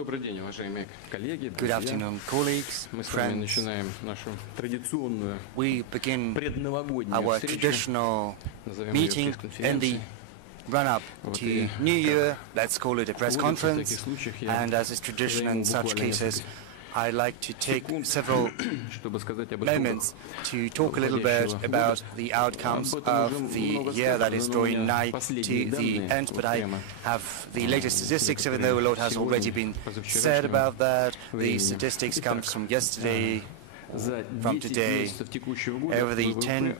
Good afternoon, colleagues, friends. We begin our traditional meeting in the run-up to New Year. Let's call it a press conference. And as is tradition in such cases, I'd like to take several moments to talk a little bit about the outcomes of the year that is drawing nigh to the end. But I have the latest statistics, even though a lot has already been said about that. The statistics come from yesterday, from today. Over the 10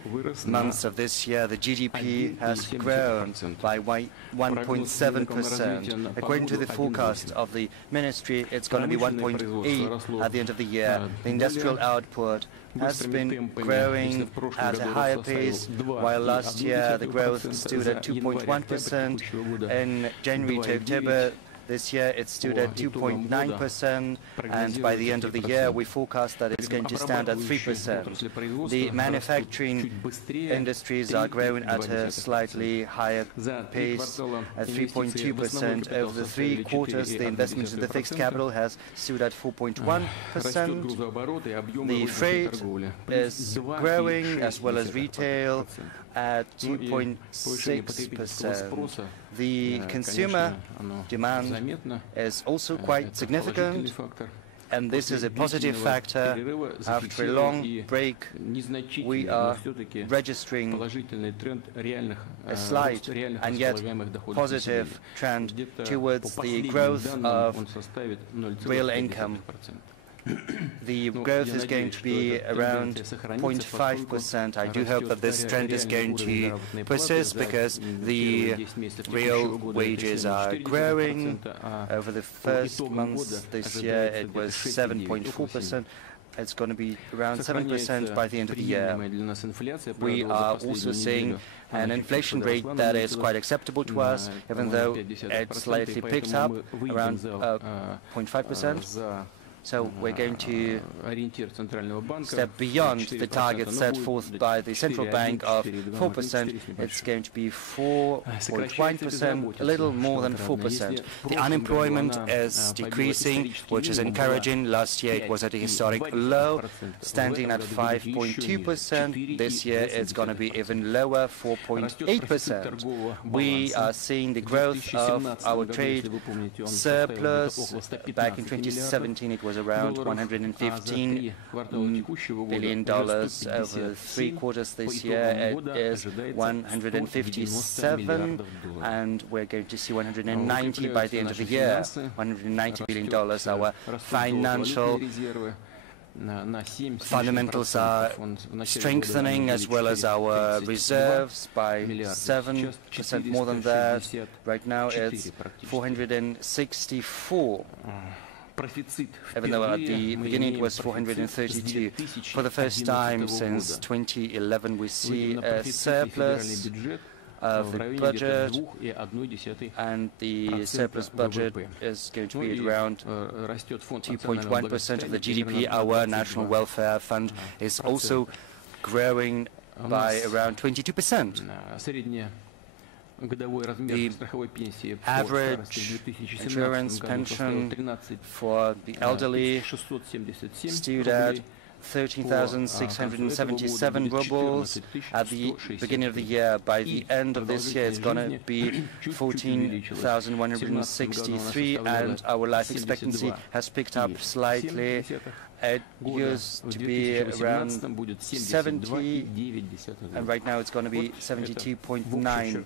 months of this year, the GDP has grown by 1.7%. According to the forecast of the ministry, it's going to be 1.8 at the end of the year. The industrial output has been growing at a higher pace, while last year the growth stood at 2.1%. In January to October this year it stood at 2.9%, and by the end of the year we forecast that it's going to stand at 3%. The manufacturing industries are growing at a slightly higher pace at 3.2%. Over the 3 quarters, the investment in the fixed capital has stood at 4.1%. The freight is growing, as well as retail, at 2.6%. The consumer demand is also quite significant, and this is a positive factor. After a long break, we are registering a slight and yet positive trend towards the growth of real income. The growth is going to be around 0.5%. I do hope that this trend is going to persist, because the real wages are growing. Over the first months this year it was 7.4%. It's going to be around 7% by the end of the year. We are also seeing an inflation rate that is quite acceptable to us, even though it slightly picks up around 0.5%. So we're going to step beyond the target set forth by the central bank of 4%. It's going to be 4.1%, a little more than 4%. The unemployment is decreasing, which is encouraging. Last year it was at a historic low, standing at 5.2%. This year it's going to be even lower, 4.8%. We are seeing the growth of our trade surplus. Back in 2017 it was around $115 billion. Over 3 quarters this year it is 157, and we're going to see 190 by the end of the year. $190 billion. Our financial fundamentals are strengthening, as well as our reserves by 7% more than that. Right now it's 464. Even though at the beginning it was 432. For the first time since 2011 we see a surplus of the budget, and the surplus budget is going to be around 2.1% of the GDP. Our National Welfare Fund is also growing by around 22%. The average insurance pension for the elderly stood at 13,677 rubles at the beginning of the year. By the end of this year it's going to be 14,163, and our life expectancy has picked up slightly. It used to be around 70, and right now it's going to be 72.9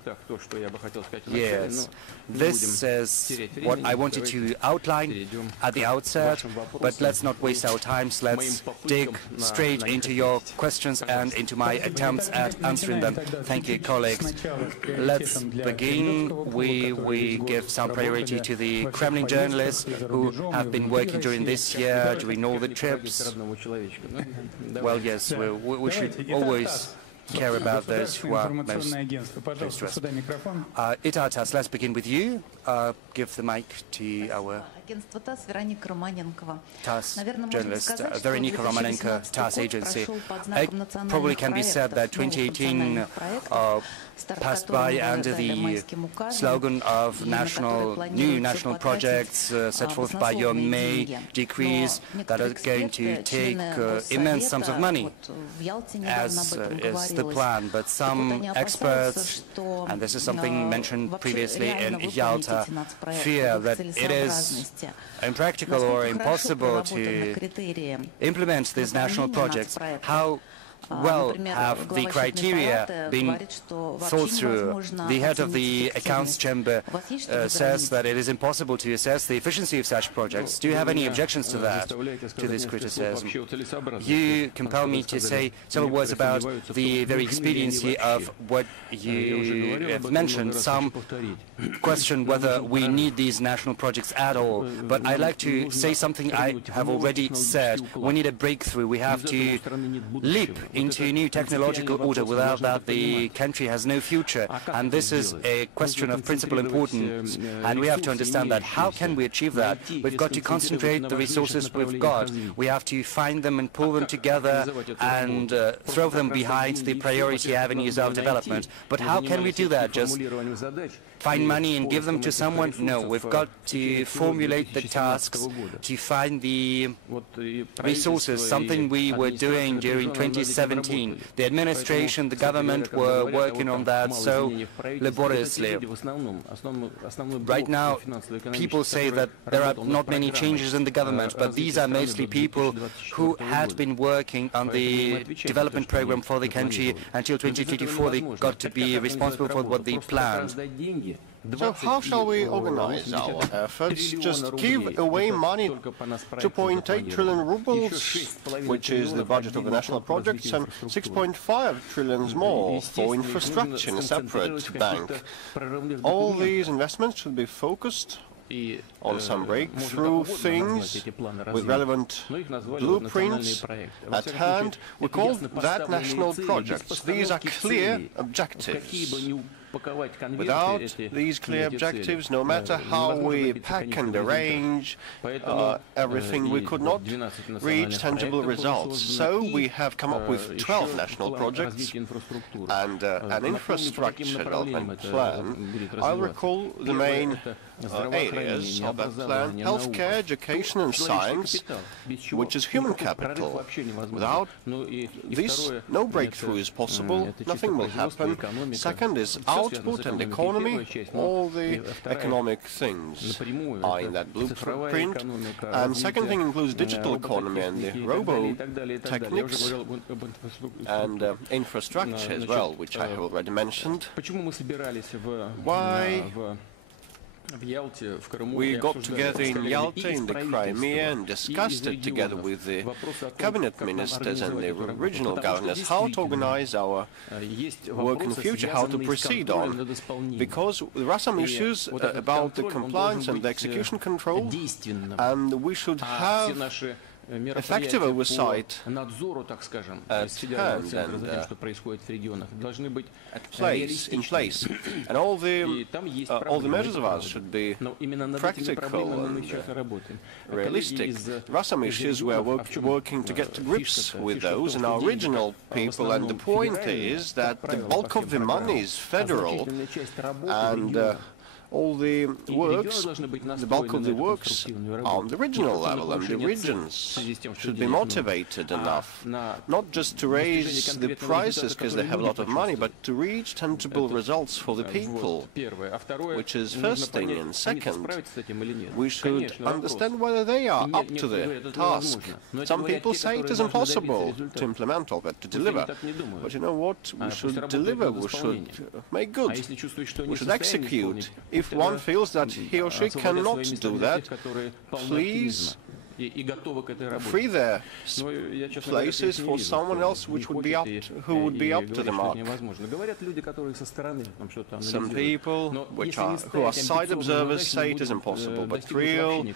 years. This is what I wanted to outline at the outset, but let's not waste our time. Let's dig straight into your questions and into my attempts at answering them. Thank you, colleagues. Let's begin. We give some priority to the Kremlin journalists who have been working during this year, during all the trips. Well, yes, we should always care about those who are most close to us. Itatas, let's begin with you. Give the mic to our TASS journalist Veronika Romanenko, TASS agency. It probably can be said that 2018 passed by under the slogan of new national projects set forth by your May decrees that are going to take immense sums of money, as is the plan. But some experts, and this is something mentioned previously in Yalta, fear that it is impractical or impossible to implement these national projects. How well have the criteria been thought through? The head of the accounts chamber says that it is impossible to assess the efficiency of such projects. Do you have any objections to that, to this criticism? You compel me to say several words about the very expediency of what you have mentioned. Some question whether we need these national projects at all, but I'd like to say something I have already said. We need a breakthrough. We have to leap into a new technological order. Without that, the country has no future. And this is a question of principal importance. And we have to understand that. How can we achieve that? We've got to concentrate the resources we've got. We have to find them and pull them together and throw them behind the priority avenues of development. But how can we do that? Just find money and give them to someone? No, we've got to formulate the tasks, to find the resources, something we were doing during 2017. The administration, the government were working on that so laboriously. Right now, people say that there are not many changes in the government, but these are mostly people who had been working on the development program for the country until 2024. They got to be responsible for what they planned. So how shall we organize our efforts? Just give away money, 2.8 trillion rubles, which is the budget of the national projects, and 6.5 trillion more for infrastructure in a separate bank. All these investments should be focused on some breakthrough things with relevant blueprints at hand. We call that national projects. These are clear objectives. Without these clear objectives, no matter how we pack and arrange everything, we could not reach tangible results. So we have come up with 12 national projects and an infrastructure development plan. I'll recall the main areas of that plan: healthcare, education and science, which is human capital. Without this, no breakthrough is possible, nothing will happen. Second is output and economy. All the economic things are in that blueprint. And second thing includes digital economy and the robo-techniques and infrastructure as well, which I have already mentioned. Why we got together in Yalta, in the Crimea, and discussed it together with the cabinet ministers and the regional governors, how to organize our work in the future, how to proceed on. Because there are some issues about the compliance and the execution control, and we should have effective oversight at hand and in place. And all the measures of ours should be practical and realistic. There are some issues we are working to get to grips with those in our regional people, and the point is that the bulk of the money is federal, and all the works, the bulk of the works are on the regional level, and the regions should be motivated enough, not just to raise the prices because they have a lot of money, but to reach tangible results for the people, which is first thing. And second, we should understand whether they are up to the task. Some people say it is impossible to implement all that, to deliver. But you know what? We should deliver, we should make good, we should execute. If one feels that he or she cannot do that, please free their places for someone else who would be up to the mark. Some people who are side observers say it is impossible, but real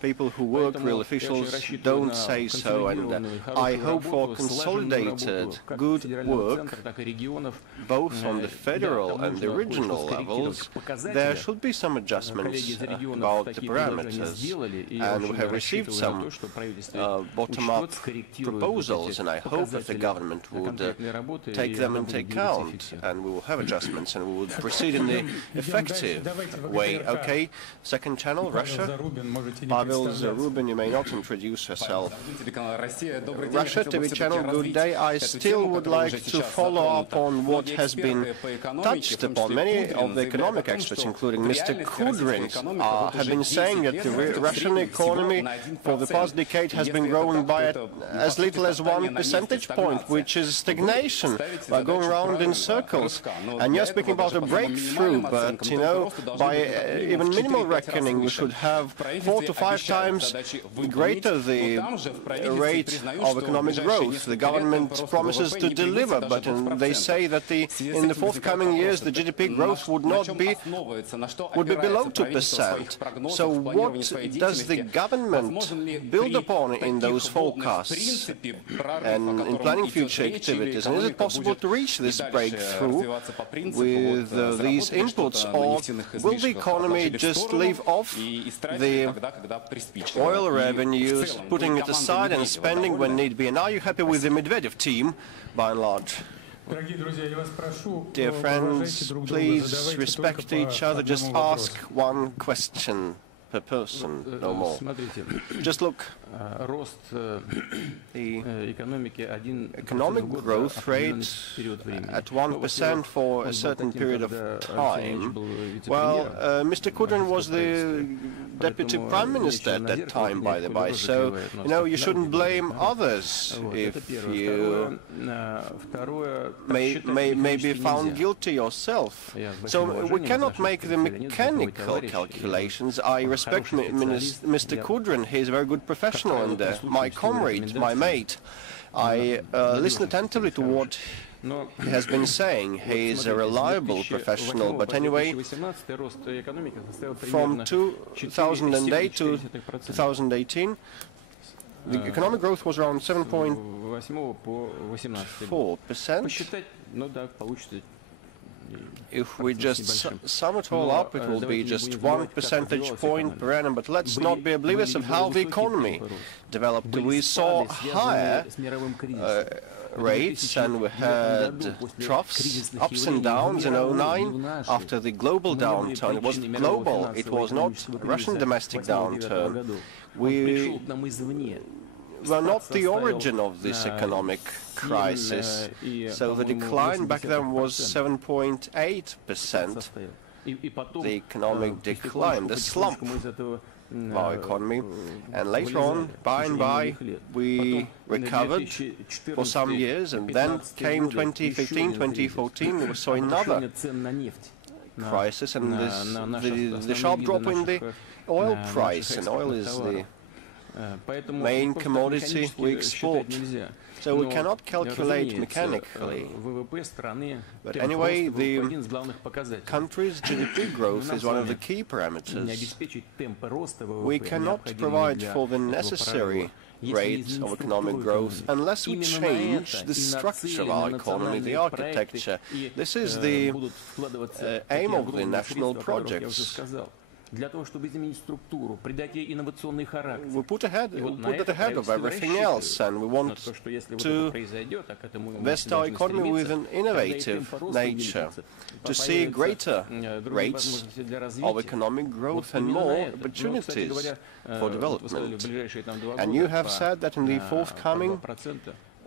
people who work, real officials, don't say so, and I hope for consolidated good work, both on the federal and the regional levels. There should be some adjustments about the parameters, and we have received some bottom-up proposals, and I hope that the government would take them into account, and we will have adjustments, and we will proceed in the effective way. Okay, second channel, Russia. Pavel Zarubin, you may not introduce yourself. Russia TV channel, good day. I still would like to follow up on what has been touched upon. Many of the economic experts, including Mr. Kudrin, have been saying that the Russian economy for the past decade has been growing by as little as 1 percentage point, which is stagnation, by going around in circles. And you're speaking about a breakthrough, but, you know, by even minimal reckoning, we should have 4 to 5 times greater the rate of economic growth. The government promises to deliver, but they say that in the forthcoming years the GDP growth would be below 2%. So what does the government build upon in those forecasts and in planning future activities? And is it possible to reach this breakthrough with these inputs, or will the economy just live off the oil revenues, putting it aside and spending when need be? And are you happy with the Medvedev team, by and large? Dear friends, please respect each other. Just ask one question per person, no more. Just look. The economic growth rate at 1% for a certain period of time. Well, Mr. Kudrin was the Deputy Prime Minister at that time, by the by, so, you know, you shouldn't blame others if you may be found guilty yourself. So we cannot make the mechanical calculations. I respect Mr. Kudrin. He is a very good professional and my comrade, my mate. I listen attentively to what he has been saying. He is a reliable professional, but anyway, from 2008 to 2018, the economic growth was around 7.4%. If we just sum it all up, it will be just 1 percentage point per annum. But let's not be oblivious of how the economy developed. We saw higher rates, and we had troughs, ups and downs in 2009 after the global downturn. It was global, it was not Russian domestic downturn. We were not the origin of this economic crisis, so the decline back then was 7.8%, the economic decline, the slump of our economy, and later on, by and by, we recovered for some years, and then came 2015, 2014, we saw another crisis, and the sharp drop in the oil price, and oil is the main commodity we export. So we cannot calculate mechanically. But anyway, the country's GDP growth is one of the key parameters. We cannot provide for the necessary rate of economic growth unless we change the structure of our economy, the architecture. This is the aim of the national projects. We put that ahead of everything else, and we want to vest our economy with an innovative nature, to see greater rates of economic growth and more opportunities for development. And you have said that in the forthcoming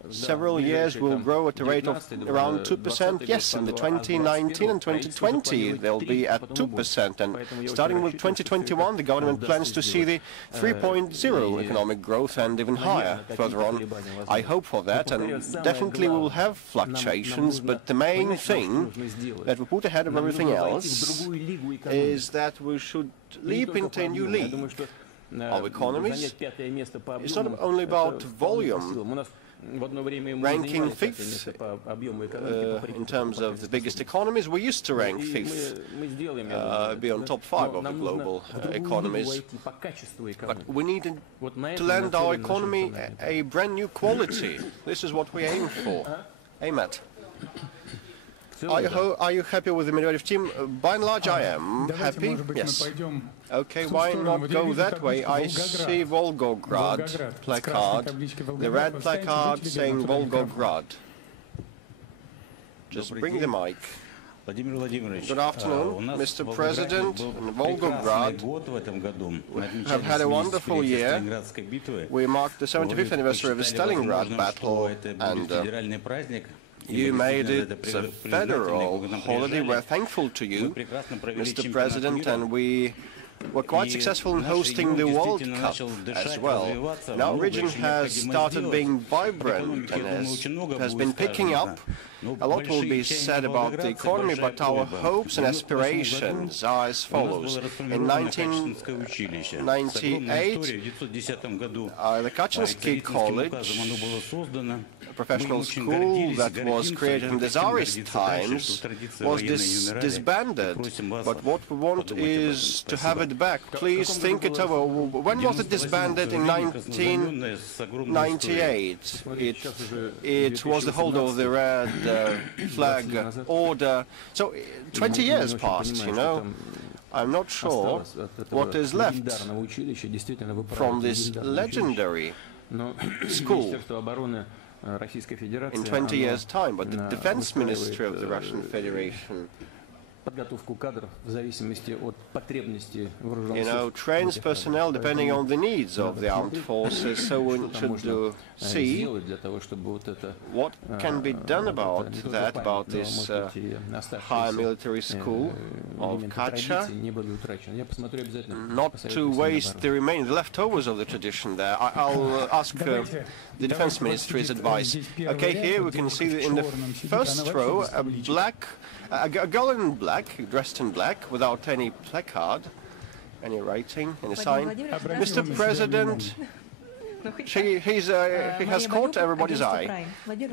several years will grow at a rate of around 2%. Yes, in the 2019 and 2020 they'll be at 2%, and starting with 2021 the government plans to see the 3.0 economic growth and even higher further on. I hope for that, and definitely we will have fluctuations, but the main thing that we put ahead of everything else is that we should leap into a new league of economies. It's not only about volume. ranking fifth in terms of the biggest economies. We used to rank fifth, be on top 5 of the global economies. But we need to lend our economy a brand new quality. This is what we aim for. Aim at. Are you happy with the Medvedev team? By and large, I am happy. Yes. Okay, why not go that way? I see Volgograd placard, the red placard saying Volgograd. Just bring the mic. Good afternoon, Mr. President. In Volgograd, we have had a wonderful year. We marked the 75th anniversary of the Stalingrad battle, and you made it a federal holiday. We're thankful to you, Mr. President, and we were quite successful in hosting the World Cup as well. Now, region has started being vibrant and has been picking up. A lot will be said about the economy, but our hopes and aspirations are as follows. In 1998, the Kachinsky College, a professional school that was created in the Tsarist times, was disbanded. But what we want is to have it back. Please think it over. When was it disbanded? In 1998. It was the holder of the red flag order. So 20 years passed, you know. I'm not sure what is left from this legendary school in 20 years' time, but the Defense Ministry of the Russian Federation, you know, trains personnel depending on the needs of the armed forces, so we should see what can be done about that, about this high military school of Kacha, not to waste the remaining leftovers of the tradition there. I'll ask the Defense Ministry's advice. Okay, here we can see in the first row a girl in black, dressed in black, without any placard, any writing, any sign. Mr. President, he has caught everybody's eye.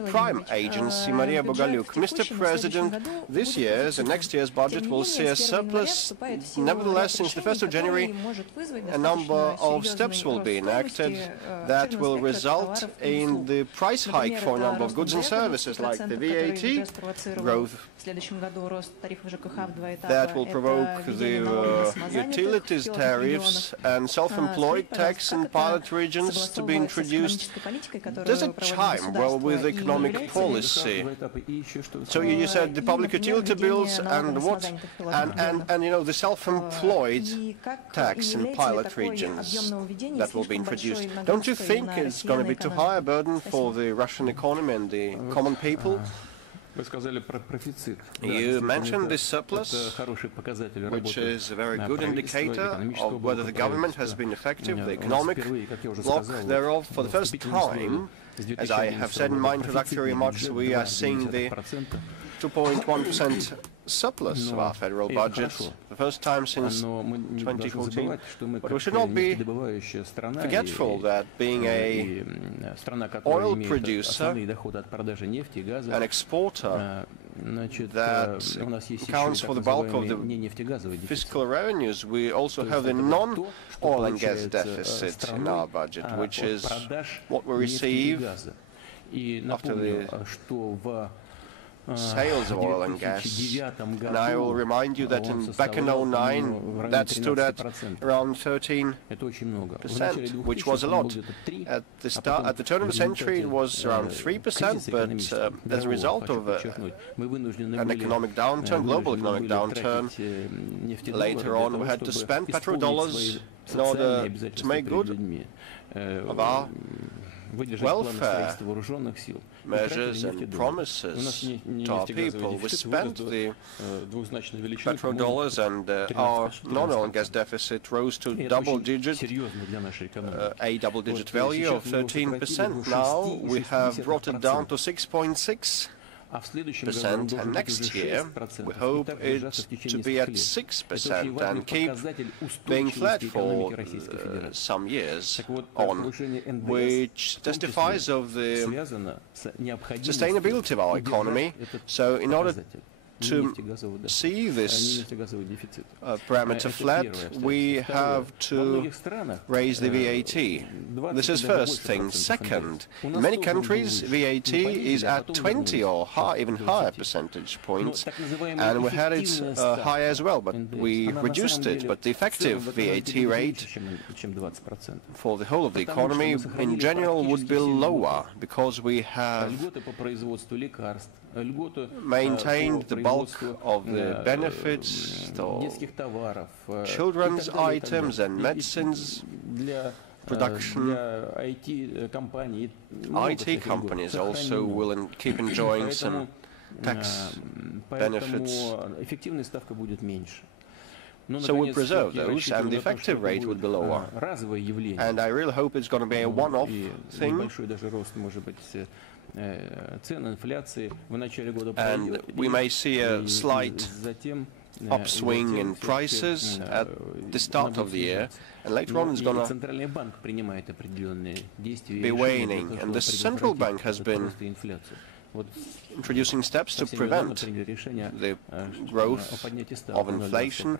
Crime Agency, Maria Bogalyuk. Mr. President, this year's and next year's budget will see a surplus. Nevertheless, since the 1st of January, a number of steps will be enacted that will result in the price hike for a number of goods and services, like the VAT growth that will provoke the utilities tariffs and self-employed tax in pilot regions to be introduced. Does it chime well with economic policy? So you said the public utility bills and what? And you know, the self-employed tax in pilot regions that will be introduced. Don't you think it's going to be too high a burden for the Russian economy and the common people? You mentioned this surplus, which is a very good indicator of whether the government has been effective. The economic block thereof, for the first time, as I have said in my introductory remarks, we are seeing the 2.1% surplus of our federal budget, the first time since 2014. But we should not be forgetful that being an oil producer, an exporter, that accounts for the bulk of the fiscal revenues, we also have the non-oil and gas deficit in our budget, which is what we receive after the sales of oil and gas. And I will remind you that back in 2009 that stood at around 13%, which was a lot. At the turn of the century it was around 3%, but as a result of an economic downturn, global economic downturn, later on we had to spend petrodollars in order to make good of our welfare measures and promises to our people. We spent the petrodollars, and our non-oil and gas deficit rose to a double-digit value of 13%. Now we have brought it down to 6.6 and next year we hope it to be at 6% and keep being flat for some years on, which testifies of the sustainability of our economy. So in order to see this parameter flat, we have to raise the VAT. This is first thing. Second, in many countries VAT is at 20 or even higher percentage points, and we had it higher as well, but we reduced it. But the effective VAT rate for the whole of the economy in general would be lower, because we have maintained the bulk of the benefits, children's items and medicines production. IT companies also will keep enjoying some tax benefits. So we preserve those, and the effective rate would be lower. And I really hope it's going to be a one-off thing. And we may see a slight upswing in prices at the start of the year, and later on it's going to be waning. And the central bank has been introducing steps to prevent the growth of inflation.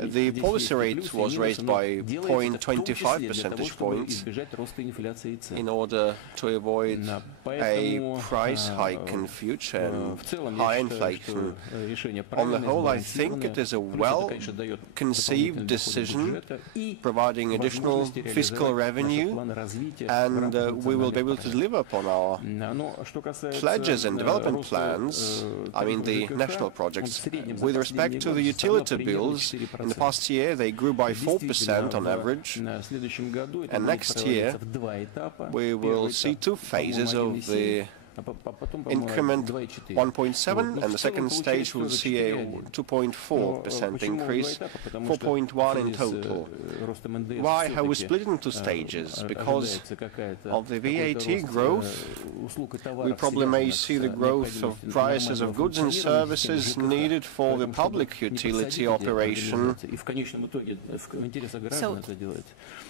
The policy rate was raised by 0.25 percentage points in order to avoid a price hike in future and high inflation. On the whole, I think it is a well-conceived decision, providing additional fiscal revenue, and we will be able to deliver upon our pledges and development plans, I mean the national projects. With respect to the utility bills, in the past year, they grew by 4% on average, and next year we will see two phases of the increment 1.7, and the second stage will see a 2.4% increase, 4.1 in total. Why have we split it into stages? Because of the VAT growth, we probably may see the growth of prices of goods and services needed for the public utility operation. So,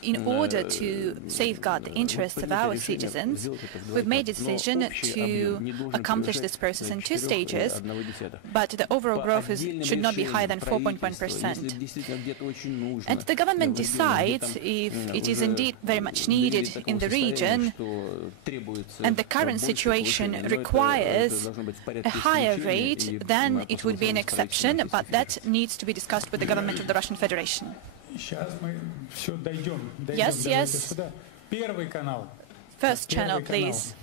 in order to safeguard the interests of our citizens, we've made a decision to accomplish this process in two stages, but the overall growth should not be higher than 4.1%. And the government decides if it is indeed very much needed in the region, and the current situation requires a higher rate, then it would be an exception, but that needs to be discussed with the government of the Russian Federation. Yes, yes. First channel, please.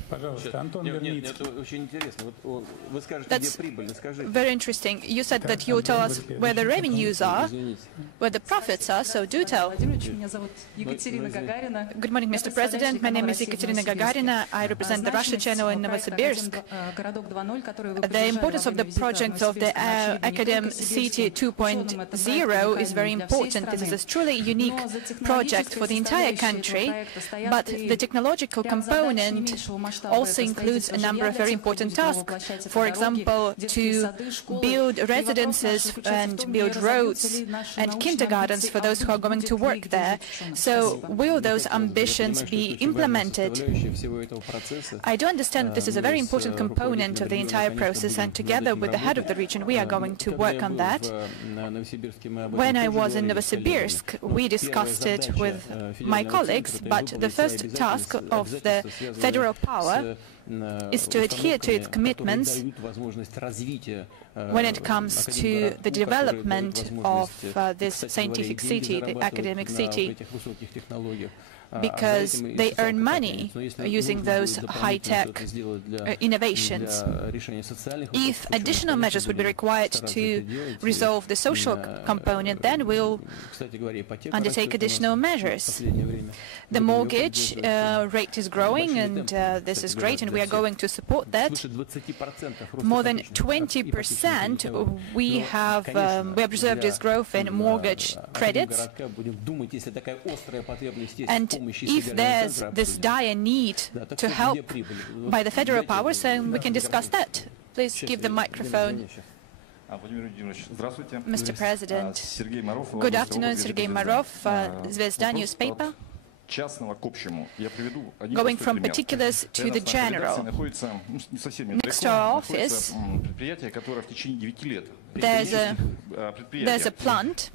That's very interesting. You said that you will tell us where the revenues are, where the profits are, so do tell. Good morning, Mr. President. My name is Ekaterina Gagarina. I represent the Russia channel in Novosibirsk. The importance of the project of the Academic City 2.0 is very important. This is a truly unique project for the entire country, but the technological component also includes a number of very important tasks. For example, to build residences and build roads and kindergartens for those who are going to work there. So will those ambitions be implemented? I do understand that this is a very important component of the entire process, and together with the head of the region we are going to work on that. When I was in Novosibirsk, we discussed it with my colleagues, but the first task of the federal power is to adhere to its commitments when it comes to the development of this scientific city, the academic city, because they earn money using those high-tech innovations. If additional measures would be required to resolve the social component, then we'll undertake additional measures. The mortgage rate is growing, and this is great, and we are going to support that. More than 20% we have observed this growth in mortgage credits, and if there's this dire need to help by the federal powers, then we can discuss that. Please give the microphone. Mr. President, good afternoon, Sergei Marov, Zvezda newspaper. Going from particulars to the general. Next to our office, there's a plant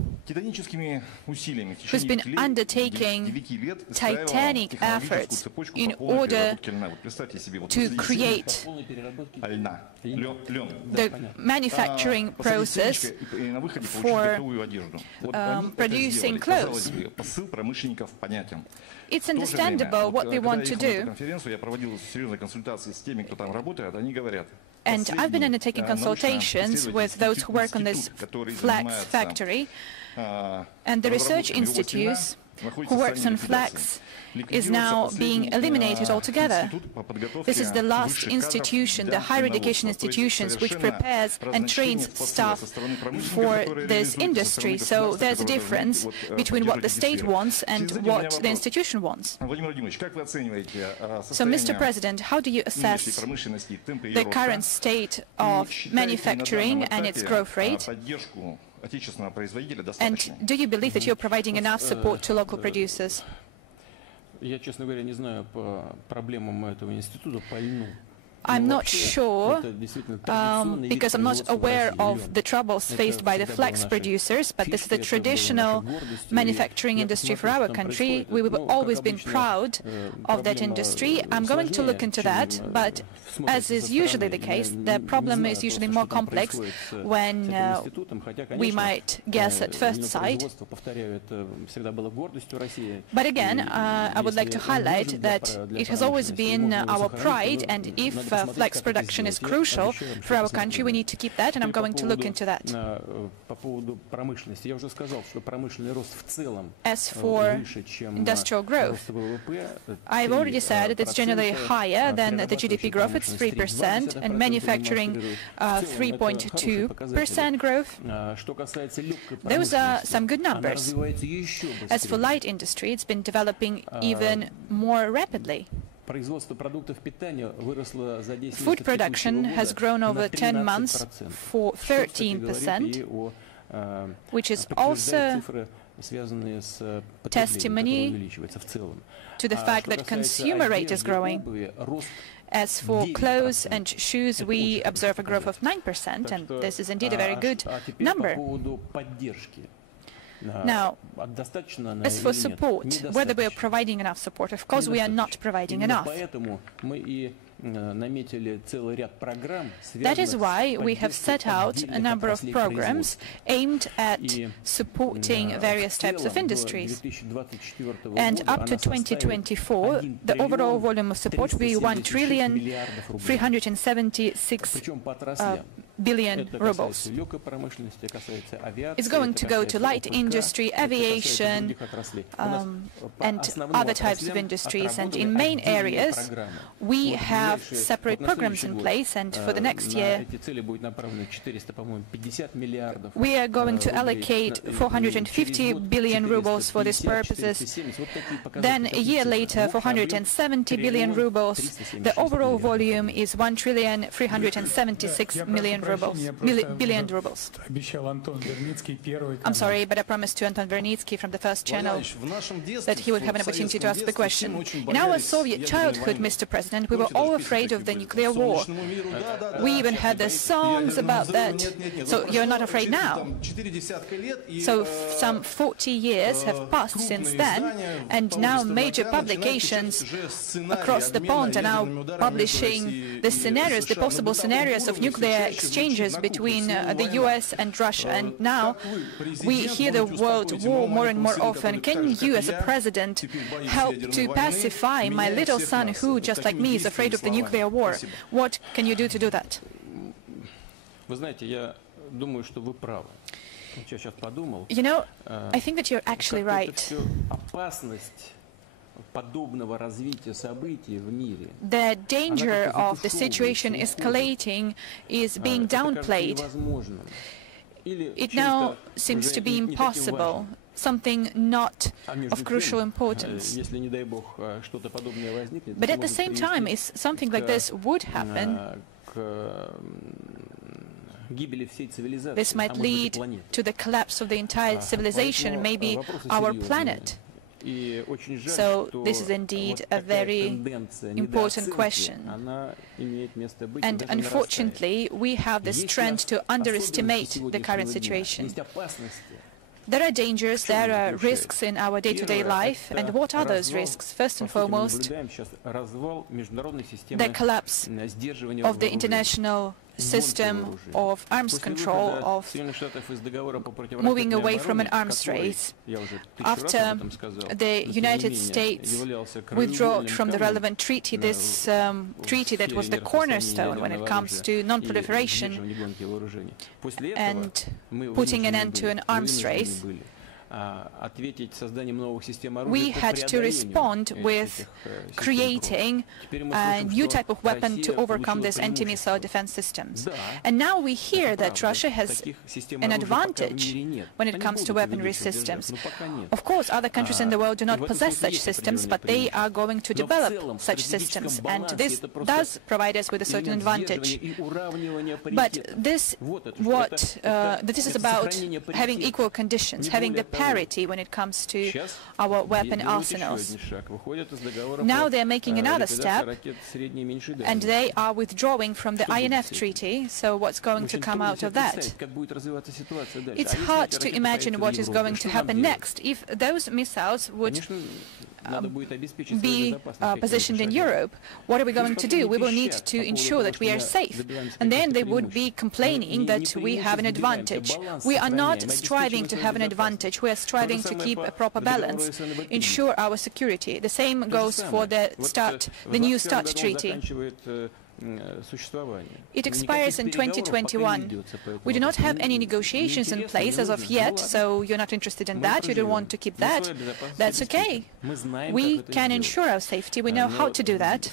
who's been undertaking titanic efforts in order to create the manufacturing process for producing clothes. It's understandable what they want to do. And I've been undertaking consultations with those who work on this flax factory, and the research institutes who works on flax is now being eliminated altogether. This is the last institution, the higher education institutions, which prepares and trains staff for this industry. So there's a difference between what the state wants and what the institution wants. So, Mr. President, how do you assess the current state of manufacturing and its growth rate? And do you believe that you're providing enough support to local producers? I'm not sure, because I'm not aware of the troubles faced by the flax producers, but this is the traditional manufacturing industry for our country. We've always been proud of that industry. I'm going to look into that, but as is usually the case, the problem is usually more complex when we might guess at first sight. But again, I would like to highlight that it has always been our pride, and if flax production is crucial for our country, we need to keep that, and I'm going to look into that. As for industrial growth, I've already said that it's generally higher than the GDP growth. It's 3%, and manufacturing 3.2% growth. Those are some good numbers. As for light industry, it's been developing even more rapidly. Food production has grown over 10 months for 13%, which is also testimony to the fact that consumer rate is growing. As for clothes and shoes, we observe a growth of 9%, and this is indeed a very good number. Now, as for support, whether we are providing enough support, of course we are not providing enough. That is why we have set out a number of programs aimed at supporting various types of industries. And up to 2024, the overall volume of support will be 1,376 billion rubles. It's going to go to light industry, aviation, and other types of industries. And in main areas, we have separate programs in place, and for the next year, we are going to allocate 450 billion rubles for these purposes. Then a year later, 470 billion rubles. The overall volume is 1,376 billion rubles. I'm sorry, but I promised to Anton Vernitsky from the first channel that he would have an opportunity to ask the question. In our Soviet childhood, Mr. President, we were all afraid of the nuclear war. We even had the songs about that. So you're not afraid now? So some 40 years have passed since then, and now major publications across the pond are now publishing the scenarios, the possible scenarios of nuclear exchanges between the US and Russia. And now we hear the word war more and more often. Can you, as a president, help to pacify my little son who, just like me, is afraid of the nuclear war? What can you do to do that? You know, I think that you're actually right. The danger of the situation escalating is being downplayed. It now seems to be impossible. something not of crucial importance. But at the same time, if something like this would happen, this might lead to the collapse of the entire civilization, maybe our planet. So this is indeed a very important question. And unfortunately, we have this trend to underestimate the current situation. There are dangers, there are risks in our day-to-day life. And what are those risks? First and foremost, the collapse of the international system of arms control, of moving away from an arms race. After the United States withdrew from the relevant treaty, this treaty that was the cornerstone when it comes to non-proliferation and putting an end to an arms race, we had to respond with creating a new type of weapon to overcome these anti-missile defense systems. And now we hear that Russia has an advantage when it comes to weaponry systems. Of course, other countries in the world do not possess such systems, but they are going to develop such systems, and this does provide us with a certain advantage. But this is about having equal conditions, having the parity when it comes to our weapon arsenals. Now they're making another step, and they are withdrawing from the INF treaty, so what's going to come out of that? It's hard to imagine what is going to happen next. If those missiles would be positioned in Europe, what are we going to do? We will need to ensure that we are safe. And then they would be complaining that we have an advantage. We are not striving to have an advantage. We are striving to keep a proper balance, ensure our security. The same goes for the New START treaty. It expires in 2021. We do not have any negotiations in place as of yet, so you're not interested in that, you don't want to keep that. That's okay. We can ensure our safety, we know how to do that.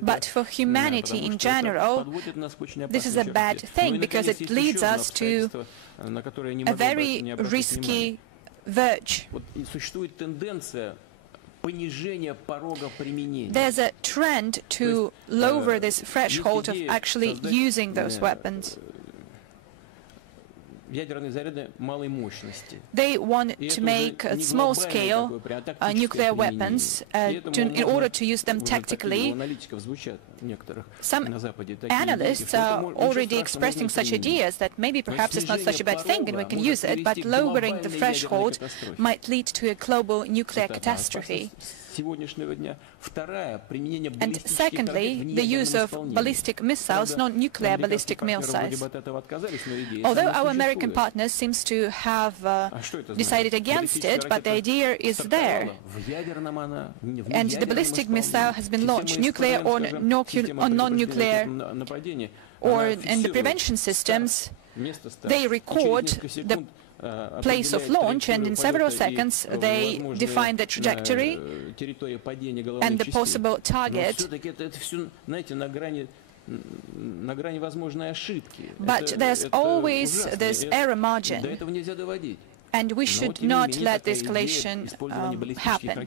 But for humanity in general, this is a bad thing, because it leads us to a very risky verge. There's a trend to lower this threshold of actually using those weapons. They want to make small-scale nuclear weapons in order to use them tactically. Some analysts are already expressing such ideas that maybe perhaps it's not such a bad thing and we can use it, but lowering the threshold might lead to a global nuclear catastrophe. And secondly, the use of ballistic missiles, non-nuclear ballistic missiles. Although our American partners seems to have decided against it, but the idea is there. And the ballistic missile has been launched, nuclear or non-nuclear, or in the prevention systems, they record the place of launch, and in several seconds they define the trajectory and the possible target. But there's always this error margin, and we should not let the escalation happen.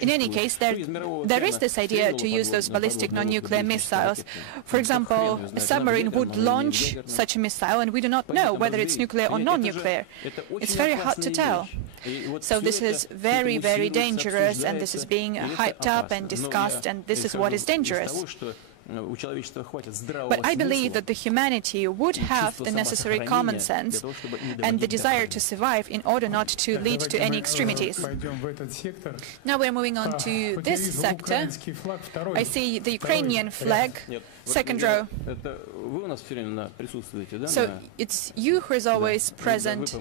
In any case, there is this idea to use those ballistic non-nuclear missiles. For example, a submarine would launch such a missile, and we do not know whether it's nuclear or non-nuclear. It's very hard to tell. So this is very, very dangerous, and this is being hyped up and discussed, and this is what is dangerous. But I believe that the humanity would have the necessary common sense and the desire to survive in order not to lead to any extremities. Now we're moving on to this sector. I see the Ukrainian flag, second row. So it's you who is always present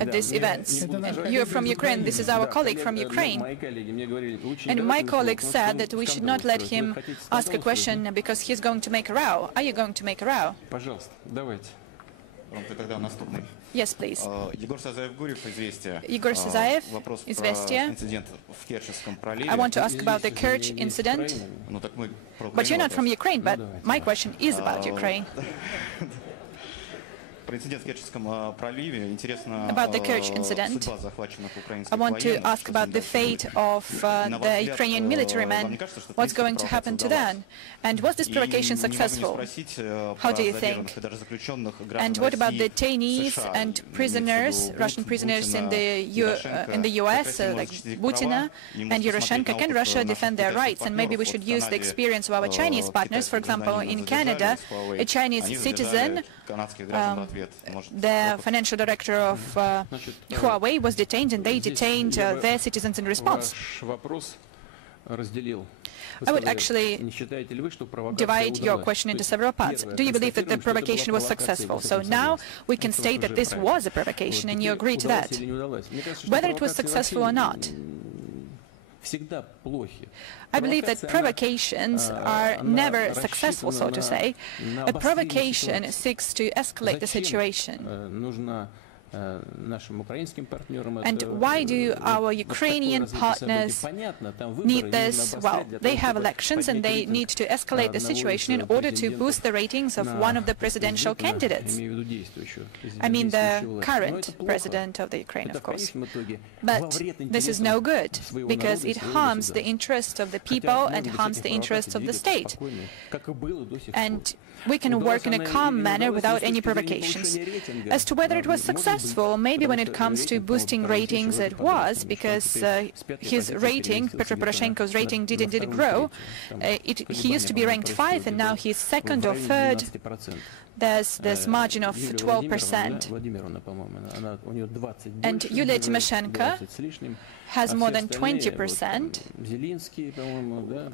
at these events. You're from Ukraine, this is our colleague from Ukraine. And my colleague said that we should not let him ask a question because he's going to make a row. Are you going to make a row? Yes, please. Igor Sazaev, Izvestia. I want to ask about the Kerch incident. But you're not from Ukraine, but my question is about Ukraine. About the Kerch incident, I want to ask about the fate of the Ukrainian military men. What's going to happen to them? And was this provocation successful? How do you think? And what about the detainees and prisoners, Russian prisoners in the US, like Butina and Yuroshchenko? Can Russia defend their rights? And maybe we should use the experience of our Chinese partners. For example, in Canada, a Chinese citizen, the financial director of Huawei, was detained, and they detained their citizens in response. I would actually divide your question into several parts. Do you believe that the provocation was successful? So now we can state that this was a provocation, and you agree to that. Whether it was successful or not, I believe that provocations are never successful, so to say. A provocation seeks to escalate the situation. And why do our Ukrainian partners need this? Well, they have elections and they need to escalate the situation in order to boost the ratings of one of the presidential candidates. I mean the current president of the Ukraine, of course. But this is no good, because it harms the interests of the people and harms the interests of the state. And we can work in a calm manner without any provocations. As to whether it was successful, maybe when it comes to boosting ratings it was, because his rating, Petro Poroshenko's rating, didn't grow. He used to be ranked 5 and now he's 2nd or 3rd. There's this margin of 12%. And Yulia Tymoshenko has more than 20%,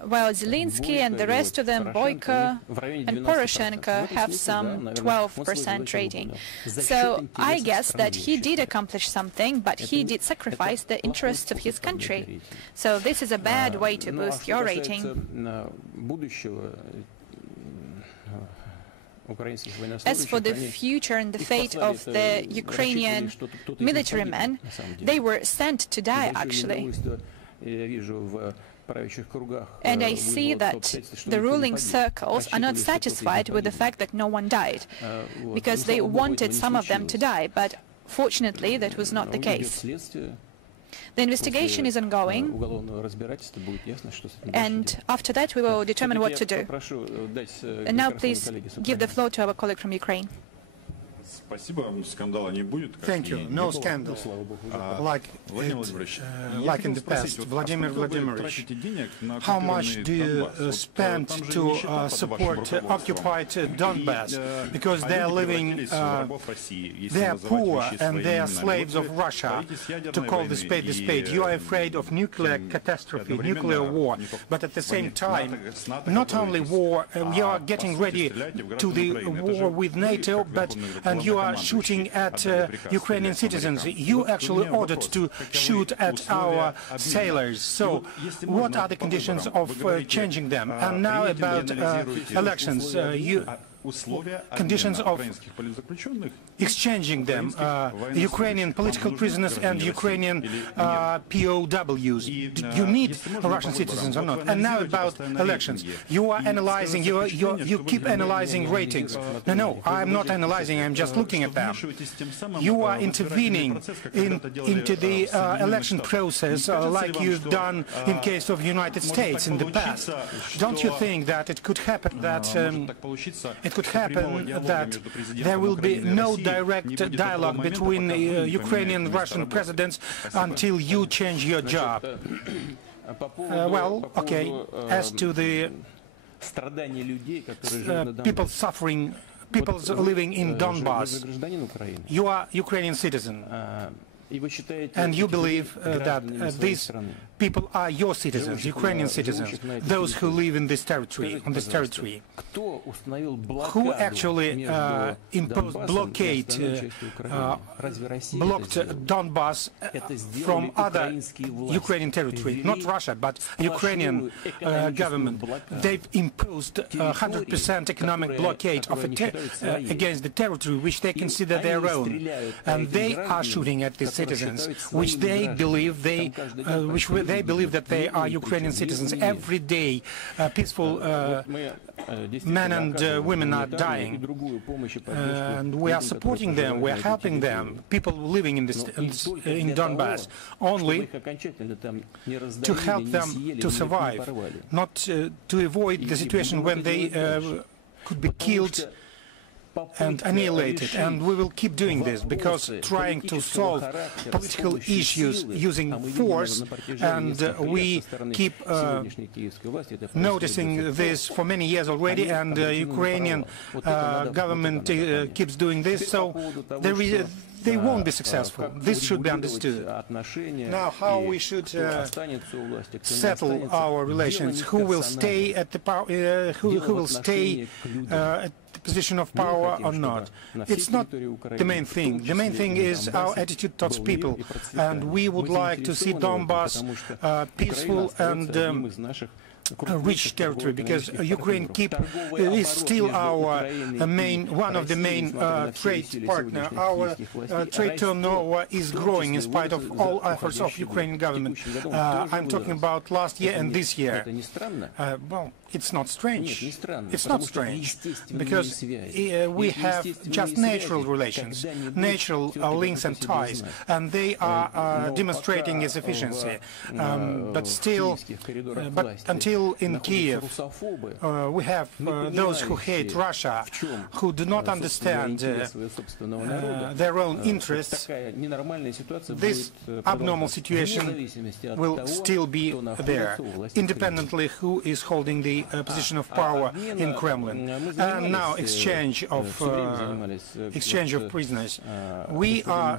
while Zelensky and the rest of them, Boyko and Poroshenko, have some 12% rating. So I guess that he did accomplish something, but he did sacrifice the interests of his country. So this is a bad way to boost your rating. As for the future and the fate of the Ukrainian military men, they were sent to die, actually. And I see that the ruling circles are not satisfied with the fact that no one died, because they wanted some of them to die, but fortunately that was not the case. The investigation is ongoing, and after that we will determine what to do. And now please give the floor to our colleague from Ukraine. Thank you. No scandal. Like in the past. Vladimir Vladimirovich, how much do you spend to support occupied Donbass? Because they are living, they are poor and they are slaves of Russia, to call the spade the spade. You are afraid of nuclear catastrophe, nuclear war, but at the same time, not only war, you are getting ready to the war with NATO, and you are shooting at Ukrainian citizens. You actually ordered to shoot at our sailors. So what are the conditions of changing them? And now about elections. Conditions of exchanging them, Ukrainian political prisoners and Ukrainian POWs. You need Russian citizens or not? And now about elections. You are analyzing, you keep analyzing ratings. No, I'm not analyzing, I'm just looking at them. You are intervening into the election process like you've done in case of United States in the past. Don't you think that it could happen that there will be no direct dialogue between Ukrainian and Russian presidents until you change your job? Well, okay, as to the people suffering, people living in Donbass, you are Ukrainian citizen, and you believe that these people are your citizens, Ukrainian citizens, those who live in this territory, on this territory. Who actually imposed blockade, blocked Donbass from other Ukrainian territory, not Russia, but Ukrainian government. They've imposed 100% economic blockade of against the territory which they consider their own, and they are shooting at the citizens, which they believe they believe that they are Ukrainian citizens. Every day, peaceful men and women are dying, and we are supporting them, we are helping them, people living in Donbass, only to help them to survive, not to avoid the situation when they could be killed and annihilated. And we will keep doing this, because trying to solve political issues using force, and we keep noticing this for many years already, and the Ukrainian government keeps doing this, so they won't be successful. This should be understood. Now, how we should settle our relations? Who will stay at the power? Who will stay at the position of power or not? It's not the main thing. The main thing is our attitude towards people, and we would like to see Donbass peaceful and rich territory, because Ukraine is still our one of the main trade partner. Our trade turnover is growing in spite of all efforts of Ukrainian government. I'm talking about last year and this year. Well, it's not strange. It's not strange, because we have just natural relations, natural links and ties, and they are demonstrating its efficiency. But until in Kiev, we have those who hate Russia, who do not understand their own interests. This abnormal situation will still be there, independently who is holding the position of power in Kremlin. And now exchange of prisoners. We are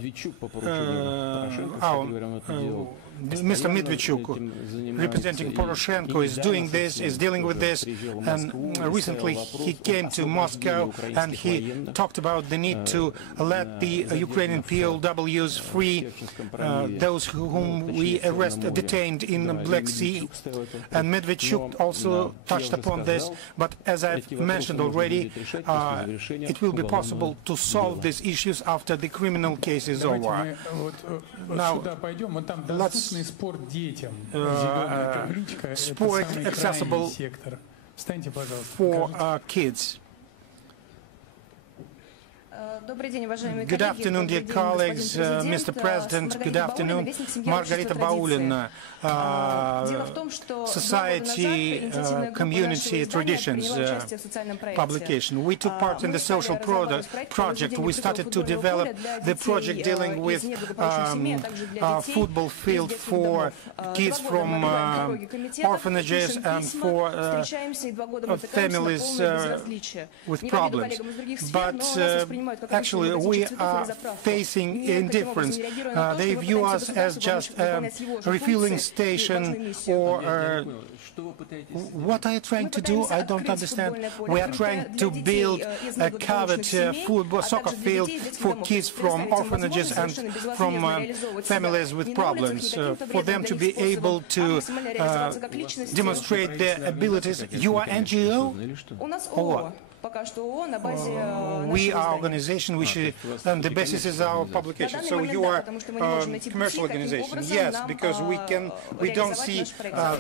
Mr. Medvedchuk, representing Poroshenko, is doing this, is dealing with this, and recently he came to Moscow and he talked about the need to let the Ukrainian POWs free, those whom we detained in the Black Sea. And Medvedchuk also touched upon this, but as I've mentioned already, it will be possible to solve these issues after the criminal case is over. Now, let's sport accessible for kids. Good afternoon, dear colleagues, Mr. President, good afternoon. Margarita Baulina, Society, Community Traditions publication. We took part in the social project. We started to develop the project dealing with football field for kids from orphanages and for families with problems. But actually, we are facing indifference. They view us as just a refueling station, or what are you trying to do? I don't understand. We are trying to build a covered soccer field for kids from orphanages and from families with problems, for them to be able to demonstrate their abilities. You are NGO? Or we are organization which and the basis is our publication. So you are commercial organization? Yes, because we don't see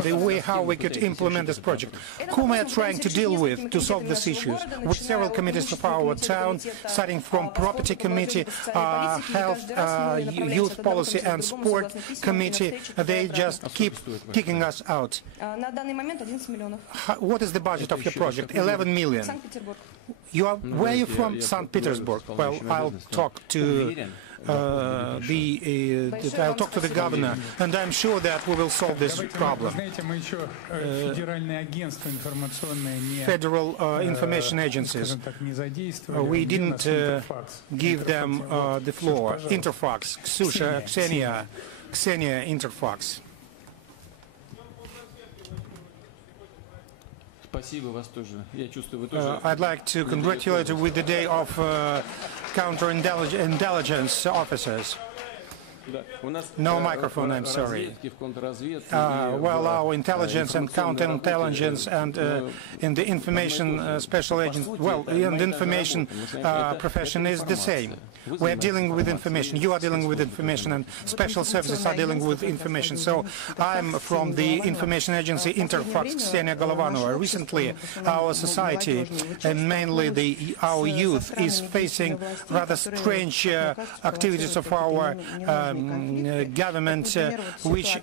the way how we could implement this project. Whom are trying to deal with to solve these issues? With several committees of our town, starting from property committee, health, youth policy and sport committee. They just keep kicking us out. What is the budget of your project? 11 million. Where are you from? St. Petersburg. Well, I'll talk to the governor, and I'm sure that we will solve this problem. Federal information agencies, we didn't give them the floor. Interfax, Xenia Interfax. I'd like to congratulate you with the day of counterintelligence officers. No microphone, I'm sorry. Well, our intelligence and counterintelligence and in the information special agents, well, in the information profession is the same. We're dealing with information, you are dealing with information, and special services are dealing with information. So I'm from the information agency Interfax, Ksenia Golovanova. Recently, our society, and mainly our youth, is facing rather strange activities of our government, which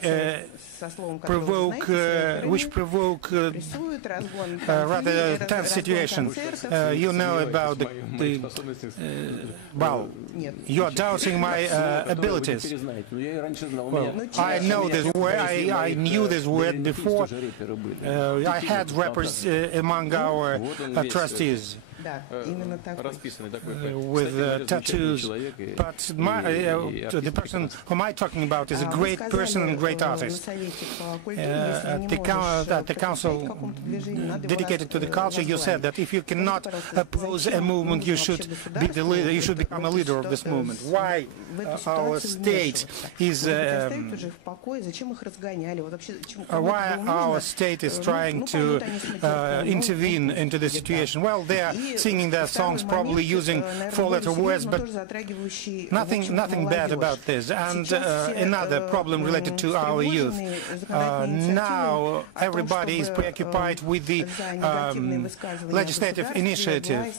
provoke rather tense situation. You know about well, you are doubting my abilities. Well, I know this word. I knew this word before. I had rappers among our trustees with tattoos, but the person whom I'm talking about is a great person and great artist. The council dedicated to the culture, you said that if you cannot oppose a movement, you should be the leader. You should become a leader of this movement. Why our state is trying to intervene into the situation? Well, they are singing their songs, probably using four-letter words, but nothing bad about this. And another problem related to our youth. Now everybody is preoccupied with the legislative initiative,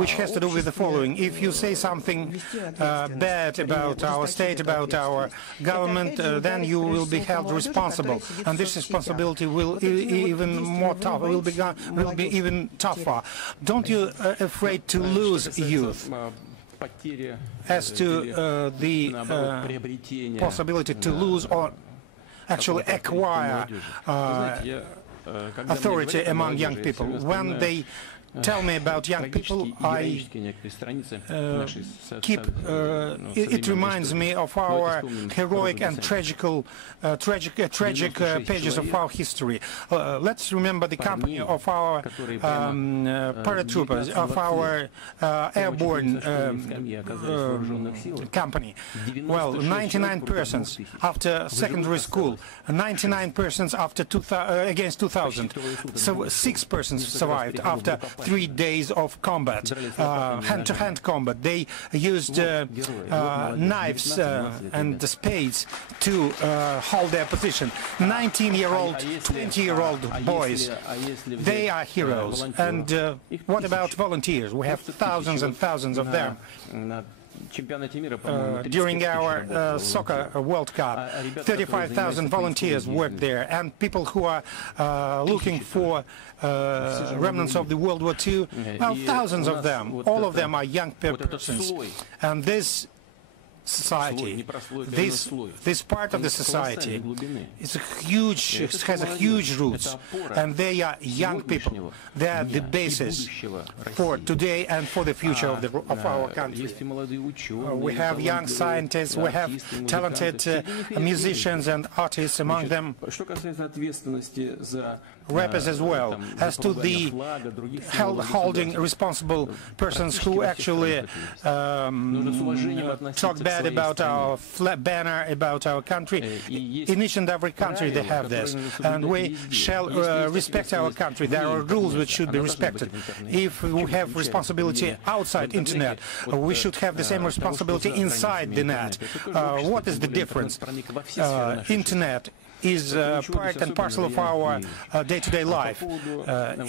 which has to do with the following. If you say something bad about our state, about our government, then you will be held responsible, and this responsibility will even more tough. Will be even tougher. Don't you afraid to lose youth? As to the possibility to lose or actually acquire authority among young people. When they tell me about young people, I it reminds me of our heroic and tragic pages of our history. Let's remember the company of our paratroopers, of our airborne company. Well, 99 persons after secondary school, 99 persons after against 2000. So 6 persons survived after 3 days of combat, hand-to-hand combat. They used knives and spades to hold their position. 19-year-old, 20-year-old boys, they are heroes. And what about volunteers? We have thousands and thousands of them. During our soccer World Cup, 35,000 volunteers worked there, and people who are looking for remnants of the World War II, well, thousands of them. All of them are young persons. And this society, this part of the society is has a huge roots, and they are young people. They are the basis for today and for the future of our country. We have young scientists, we have talented musicians and artists among them, rappers as well. As to the holding responsible persons who actually talk bad about our banner, about our country, in each and every country they have this, and we shall respect our country. There are rules which should be respected. If we have responsibility outside internet, we should have the same responsibility inside the net. What is the difference? Internet is part and parcel of our day-to-day life.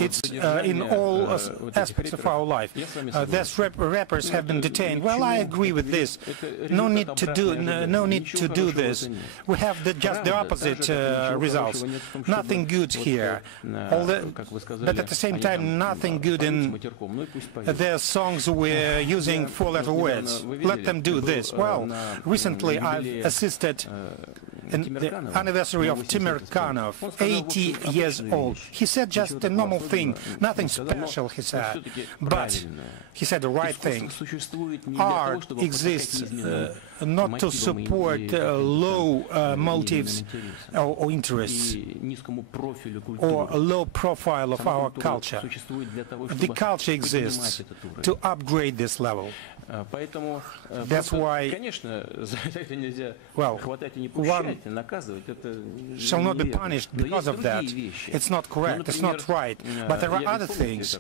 It's in all aspects of our life. These rappers have been detained. Well, I agree with this. No need to do this. We have just the opposite results. Nothing good here. But at the same time, nothing good in their songs we're using four-letter words. Let them do this. Well, recently I've assisted in the anniversary of Timur Kanov, 80 years old. He said just a normal thing, nothing special, he said, but he said the right thing. Art exists not to support low motives or interests or a low profile of our culture. The culture exists to upgrade this level. That's why, well, one shall not be punished because of that. It's not correct, it's not right. But there are other things.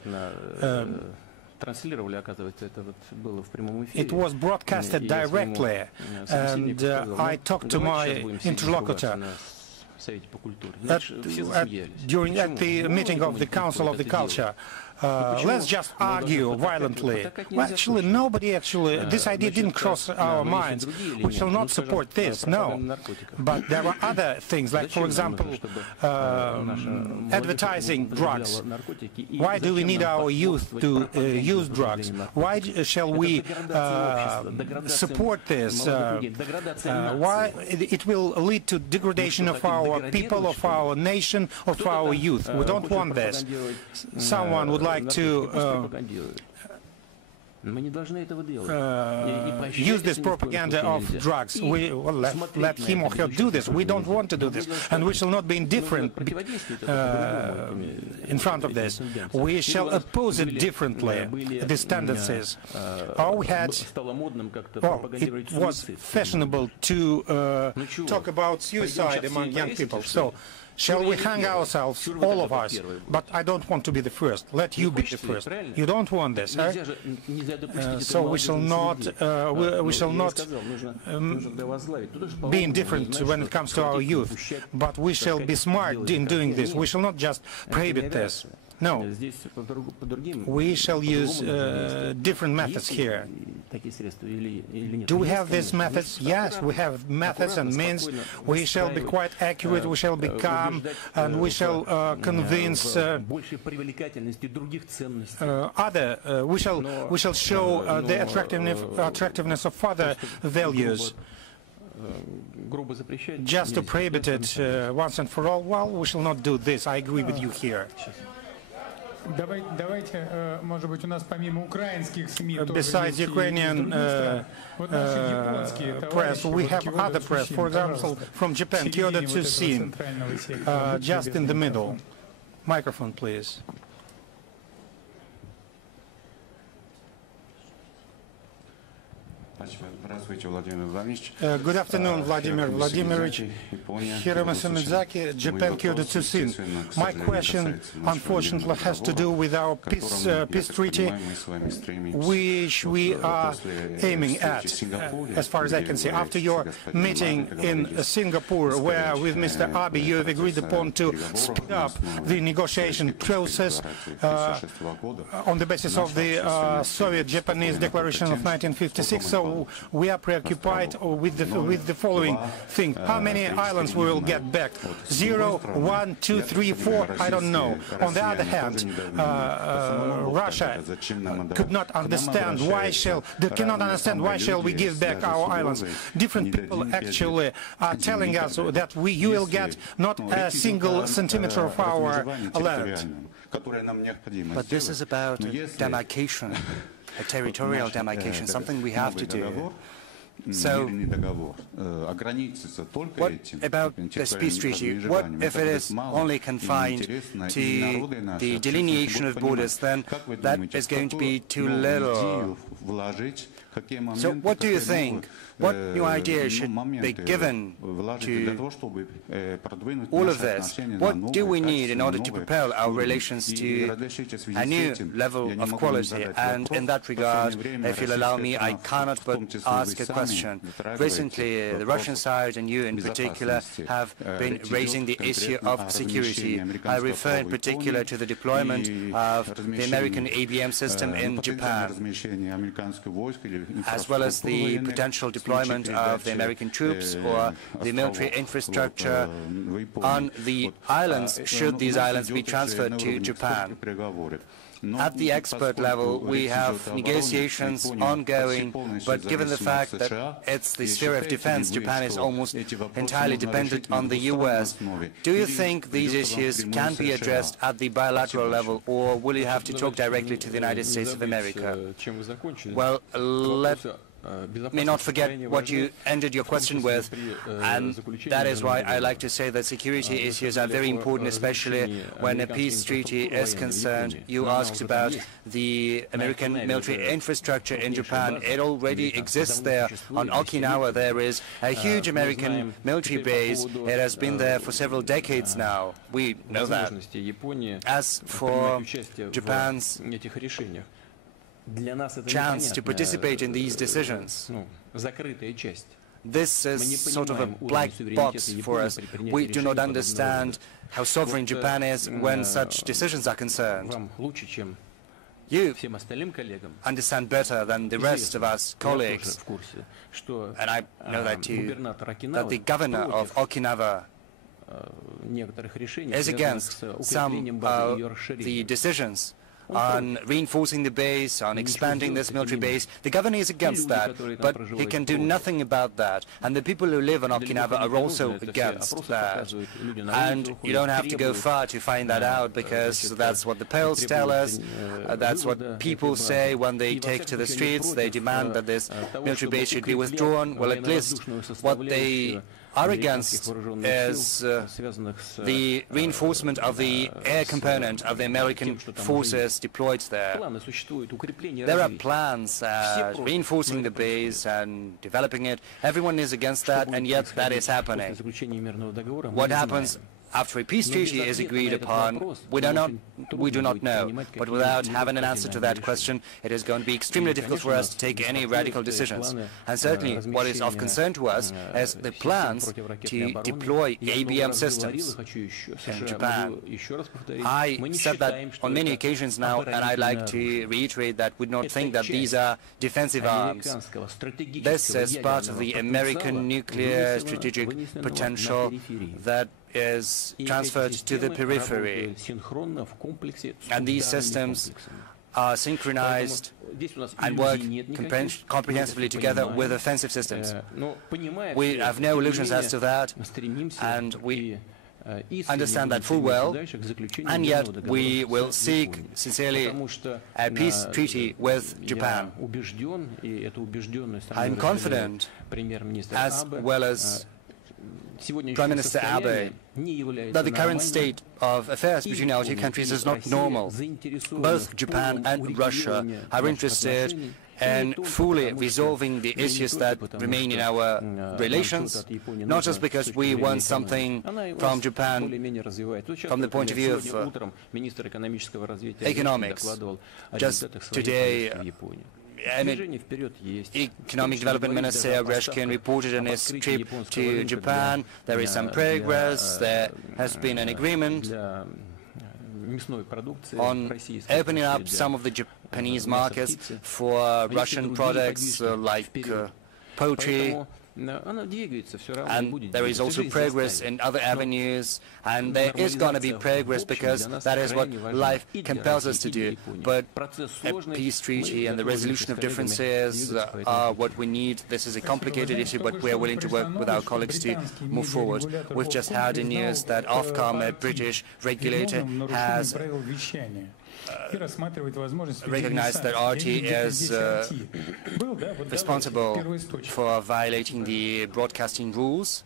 It was broadcasted directly, and I talked to my interlocutor at the meeting of the Council of the Culture. Let's just argue violently. Well, actually, this idea didn't cross our minds. We shall not support this, no. But there are other things, like, for example, advertising drugs. Why do we need our youth to use drugs? Why shall we support this? Why it will lead to degradation of our people, of our nation, of our youth. We don't want this. Someone would like to use this propaganda of drugs. Let him or her do this. We don't want to do this, and we shall not be indifferent in front of this. We shall oppose it differently, these tendencies. It was fashionable to talk about suicide among young people. So, shall we hang ourselves, all of us? But I don't want to be the first. Let you be the first. You don't want this, eh? So we shall not be indifferent when it comes to our youth. But we shall be smart in doing this. We shall not just prohibit this. No, we shall use different methods here. Do we have these methods? Yes, we have methods and means. We shall be quite accurate, we shall be calm, and we shall convince we shall show the attractiveness of other values. Just to prohibit it once and for all, well, we shall not do this. I agree with you here. Besides Ukrainian press, we have other press, for example, from Japan, Kyoto to Sin, just in the middle. Microphone, please. Good afternoon, Vladimir Vladimirovich. Hiromi Samizaki, Japan, Kyoto to Sin. My question, unfortunately, has to do with our peace treaty, which we are aiming at, as far as I can see. After your meeting in Singapore, where with Mr. Abe you have agreed upon to speed up the negotiation process on the basis of the Soviet-Japanese Declaration of 1956, so we are preoccupied with the following thing. How many islands we will get back? 0, 1, 2, 3, 4? I don't know. On the other hand, Russia cannot understand why shall we give back our islands. Different people actually are telling us that you will get not a single centimeter of our land. But this is about demarcation. A territorial demarcation, something we have to do. So, what about this peace treaty? What if it is only confined to the delineation of borders? Then that is going to be too little. So what do you think? What new ideas should be given to all of this? What do we need in order to propel our relations to a new level of quality? And in that regard, if you'll allow me, I cannot but ask a question. Recently, the Russian side and you in particular have been raising the issue of security. I refer in particular to the deployment of the American ABM system in Japan, as well as the potential deployment of the American troops or the military infrastructure on the islands, should these islands be transferred to Japan. At the expert level, we have negotiations ongoing, but given the fact that it's the sphere of defense, Japan is almost entirely dependent on the US. Do you think these issues can be addressed at the bilateral level, or will you have to talk directly to the United States of America? Well, may not forget what you ended your question with, and that is why I like to say that security issues are very important, especially when a peace treaty is concerned. You asked about the American military infrastructure in Japan. It already exists there. On Okinawa, there is a huge American military base. It has been there for several decades now. We know that. As for Japan's chance to participate in these decisions, this is sort of a black box for us. We do not understand how sovereign Japan is when such decisions are concerned. You understand better than the rest of us colleagues, and I know that too, that the governor of Okinawa is against some of the decisions on reinforcing the base, on expanding this military base. The governor is against that, but he can do nothing about that. And the people who live on Okinawa are also against that. And you don't have to go far to find that out, because that's what the polls tell us, that's what people say when they take to the streets. They demand that this military base should be withdrawn. Well, at least what they are against is the reinforcement of the air component of the American forces deployed there. There are plans reinforcing the base and developing it. Everyone is against that, and yet that is happening. What happens after a peace treaty is agreed upon, we do not know. But without having an answer to that question, it is going to be extremely difficult for us to take any radical decisions. And certainly what is of concern to us is the plans to deploy ABM systems in Japan. I said that on many occasions now, and I'd like to reiterate that we do not think that these are defensive arms. This is part of the American nuclear strategic potential that is transferred to the periphery, and these systems are synchronized and work comprehensively together with offensive systems. We have no illusions as to that, and we understand that full well, and yet we will seek sincerely a peace treaty with Japan. I am confident, as well as Prime Minister Abe, that the current state of affairs between our two countries is not normal. Both Japan and Russia are interested in fully resolving the issues that remain in our relations, not just because we want something from Japan from the point of view of economics. Just today, Economic Development Minister Reshkin reported on his trip to Japan. There is some progress. There has been an agreement on opening up some of the Japanese markets for Russian products like poultry. And there is also progress in other avenues, and there is going to be progress because that is what life compels us to do. But a peace treaty and the resolution of differences are what we need. This is a complicated issue, but we are willing to work with our colleagues to move forward. We've just had the news that Ofcom, a British regulator, has recognized that RT is responsible for violating the broadcasting rules.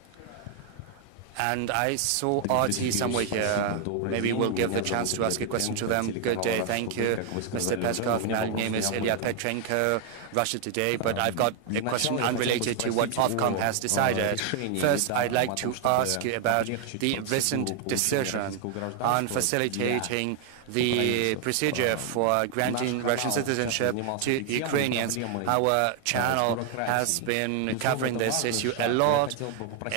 And I saw RT somewhere here. Maybe we'll give the chance to ask a question to them. Good day, thank you, Mr. Peskov. My name is Ilya Petrenko, Russia Today, but I've got a question unrelated to what Ofcom has decided. First, I'd like to ask you about the recent decision on facilitating the procedure for granting Russian citizenship to Ukrainians. Our channel has been covering this issue a lot,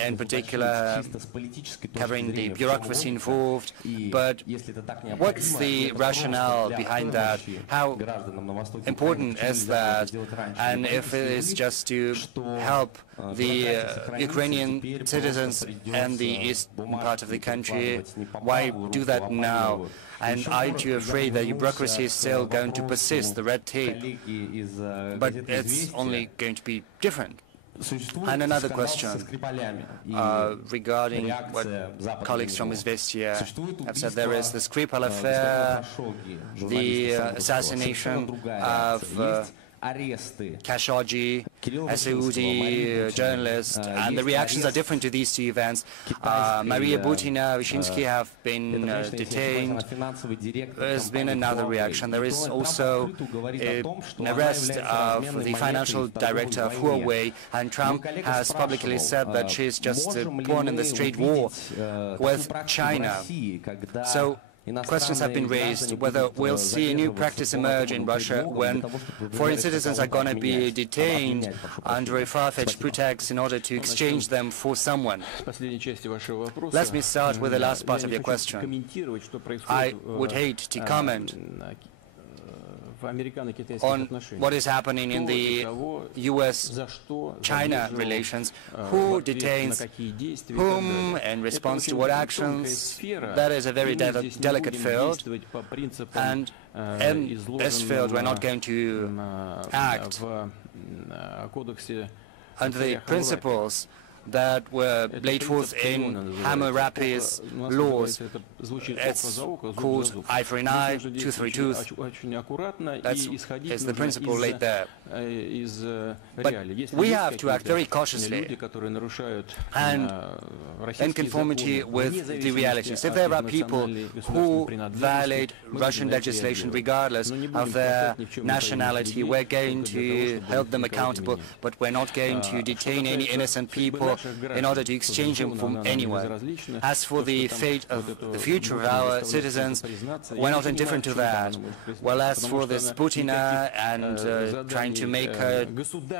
in particular covering the bureaucracy involved. But what's the rationale behind that? How important is that? And if it is just to help the Ukrainian citizens in the eastern part of the country, why do that now? And aren't you afraid that bureaucracy is still going to persist, the red tape, but it's only going to be different? And another question regarding what colleagues from Izvestia have said. There is the Skripal affair, the assassination of Khashoggi, a Saudi journalist, and the reactions are different to these two events. Maria Butina, Vyshinsky have been detained. There's been another reaction. There is also an arrest of the financial director of Huawei, and Trump has publicly said that she's just a pawn in this trade war with China. So questions have been raised whether we'll see a new practice emerge in Russia when foreign citizens are going to be detained under a far-fetched pretext in order to exchange them for someone. Let me start with the last part of your question. I would hate to comment on what is happening in the US-China relations, who detains whom in response to what actions. That is a very delicate field, and in this field we're not going to act under the principles that were laid forth in Hammurabi's laws. It's called eye for an eye, tooth for a tooth. That's the principle laid there. But we have to act very cautiously and in conformity with the realities. If there are people who violate Russian legislation regardless of their nationality, we're going to hold them accountable, but we're not going to detain any innocent people in order to exchange them from anywhere. As for the fate of the future of our citizens, we're not indifferent to that. Well, as for this Putina and trying to make her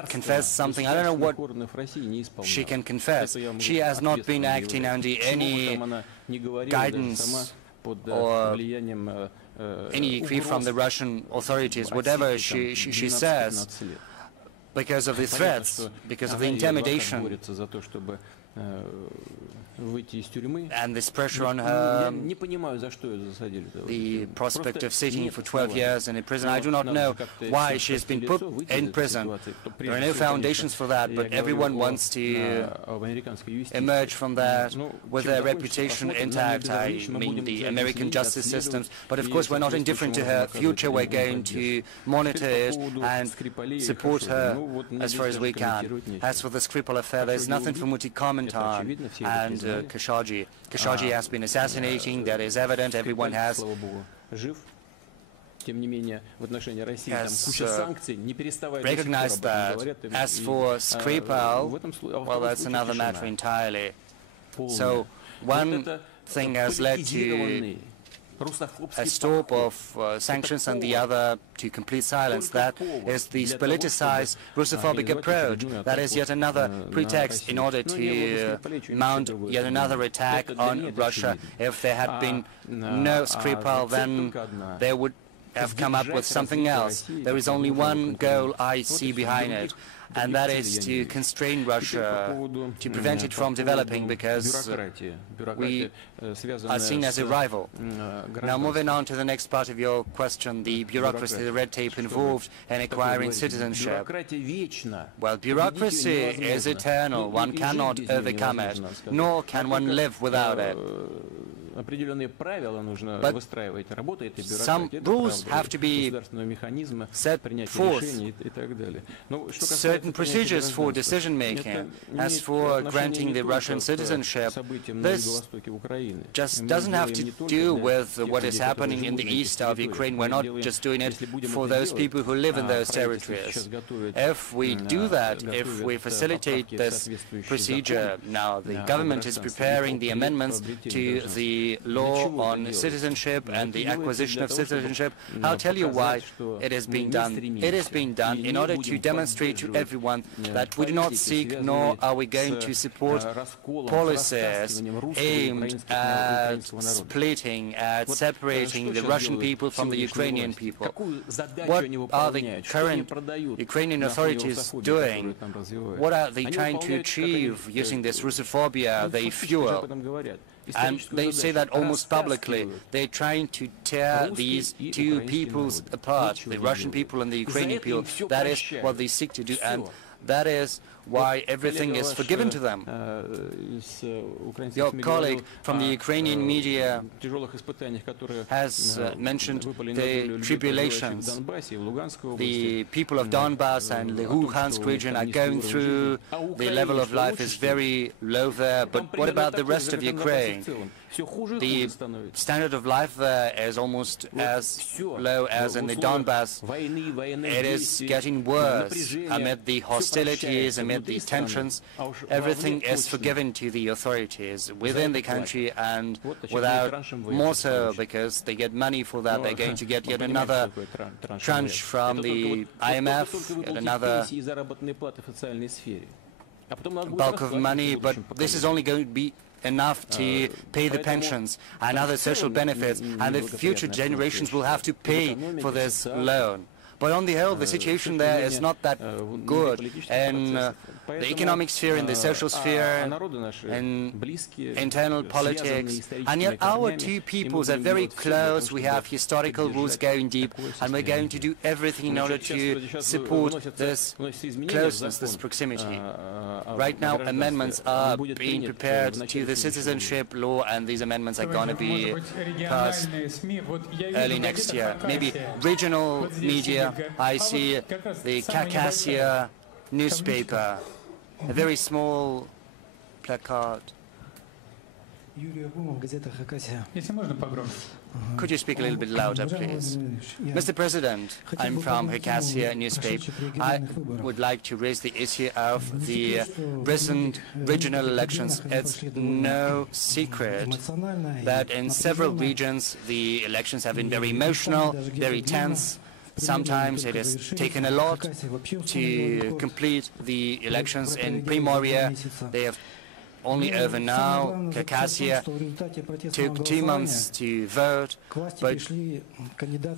confess something, I don't know what she can confess. She has not been acting under any guidance or any decree from the Russian authorities. Whatever she says, because of the threats, because of the intimidation, and this pressure on her, the prospect of sitting for 12 years in a prison. I do not know why she has been put in prison. There are no foundations for that, but everyone wants to emerge from that with their reputation intact. I mean the American justice systems, but of course we're not indifferent to her future. We're going to monitor it and support her as far as we can. As for the Skripal affair, there's nothing for me to comment on. And Khashoggi has been assassinating, that is evident, everyone has recognized that. As for Skripal, well, that's another matter entirely. So one thing has led to a stop of sanctions and the other to complete silence. That is the politicized Russophobic approach. That is yet another pretext in order to mount yet another attack on Russia. If there had been no Skripal, then they would have come up with something else. There is only one goal I see behind it, and that is to constrain Russia, to prevent it from developing, because we are seen as a rival. Now, moving on to the next part of your question, the bureaucracy, the red tape involved in acquiring citizenship. Well, bureaucracy is eternal. One cannot overcome it, nor can one live without it. But some rules have to be set forth, certain procedures for decision-making. As for granting the Russian citizenship, this just doesn't have to do with what is happening in the east of Ukraine. We're not just doing it for those people who live in those territories. If we do that, if we facilitate this procedure, now the government is preparing the amendments to the law on citizenship and the acquisition of citizenship. I'll tell you why it is being done. It is being done in order to demonstrate to everyone that we do not seek, nor are we going to support policies aimed at splitting, at separating the Russian people from the Ukrainian people. What are the current Ukrainian authorities doing? What are they trying to achieve using this Russophobia they fuel? And they say that almost publicly. They're trying to tear these two peoples apart, the Russian people and the Ukrainian people. That is what they seek to do, and that is why everything is forgiven to them. Your colleague from the Ukrainian media has mentioned the tribulations the people of Donbass and the Luhansk region are going through. The level of life is very low there, but what about the rest of Ukraine? The standard of life there is almost as low as in the Donbass. It is getting worse amid the hostilities, amid the tensions. Everything is forgiven to the authorities within the country, and without more so because they get money for that. They're going to get yet another tranche from the IMF, yet another bulk of money, but this is only going to be enough to pay the pensions and other social benefits, and the future generations will have to pay for this loan. But on the whole, the situation there is not that good in the economic sphere, in the social sphere, in internal politics. And yet our two peoples are very close. We have historical roots going deep, and we're going to do everything in order to support this closeness, this proximity. Right now, amendments are being prepared to the citizenship law, and these amendments are going to be passed early next year. Maybe regional media. I see the Caucasia newspaper, a very small placard. Could you speak a little bit louder, please? Mr. President, I'm from Caucasia newspaper. I would like to raise the issue of the recent regional elections. It's no secret that in several regions the elections have been very emotional, very tense. Sometimes it has taken a lot to complete the elections in Primoria. They have only over now. Caucasia took 2 months to vote, but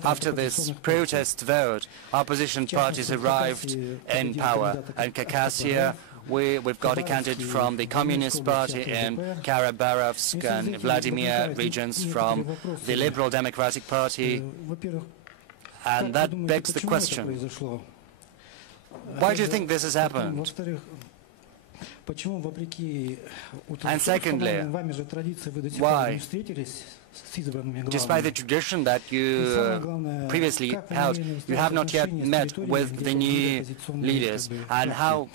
after this protest vote, opposition parties arrived in power. And Caucasia, we've got a candidate from the Communist Party in Karabarovsk and Vladimir regions, from the Liberal Democratic Party. And that begs the question, why do you think this has happened? And secondly, why, despite the tradition that you previously held, you have not yet met with the new leaders, and how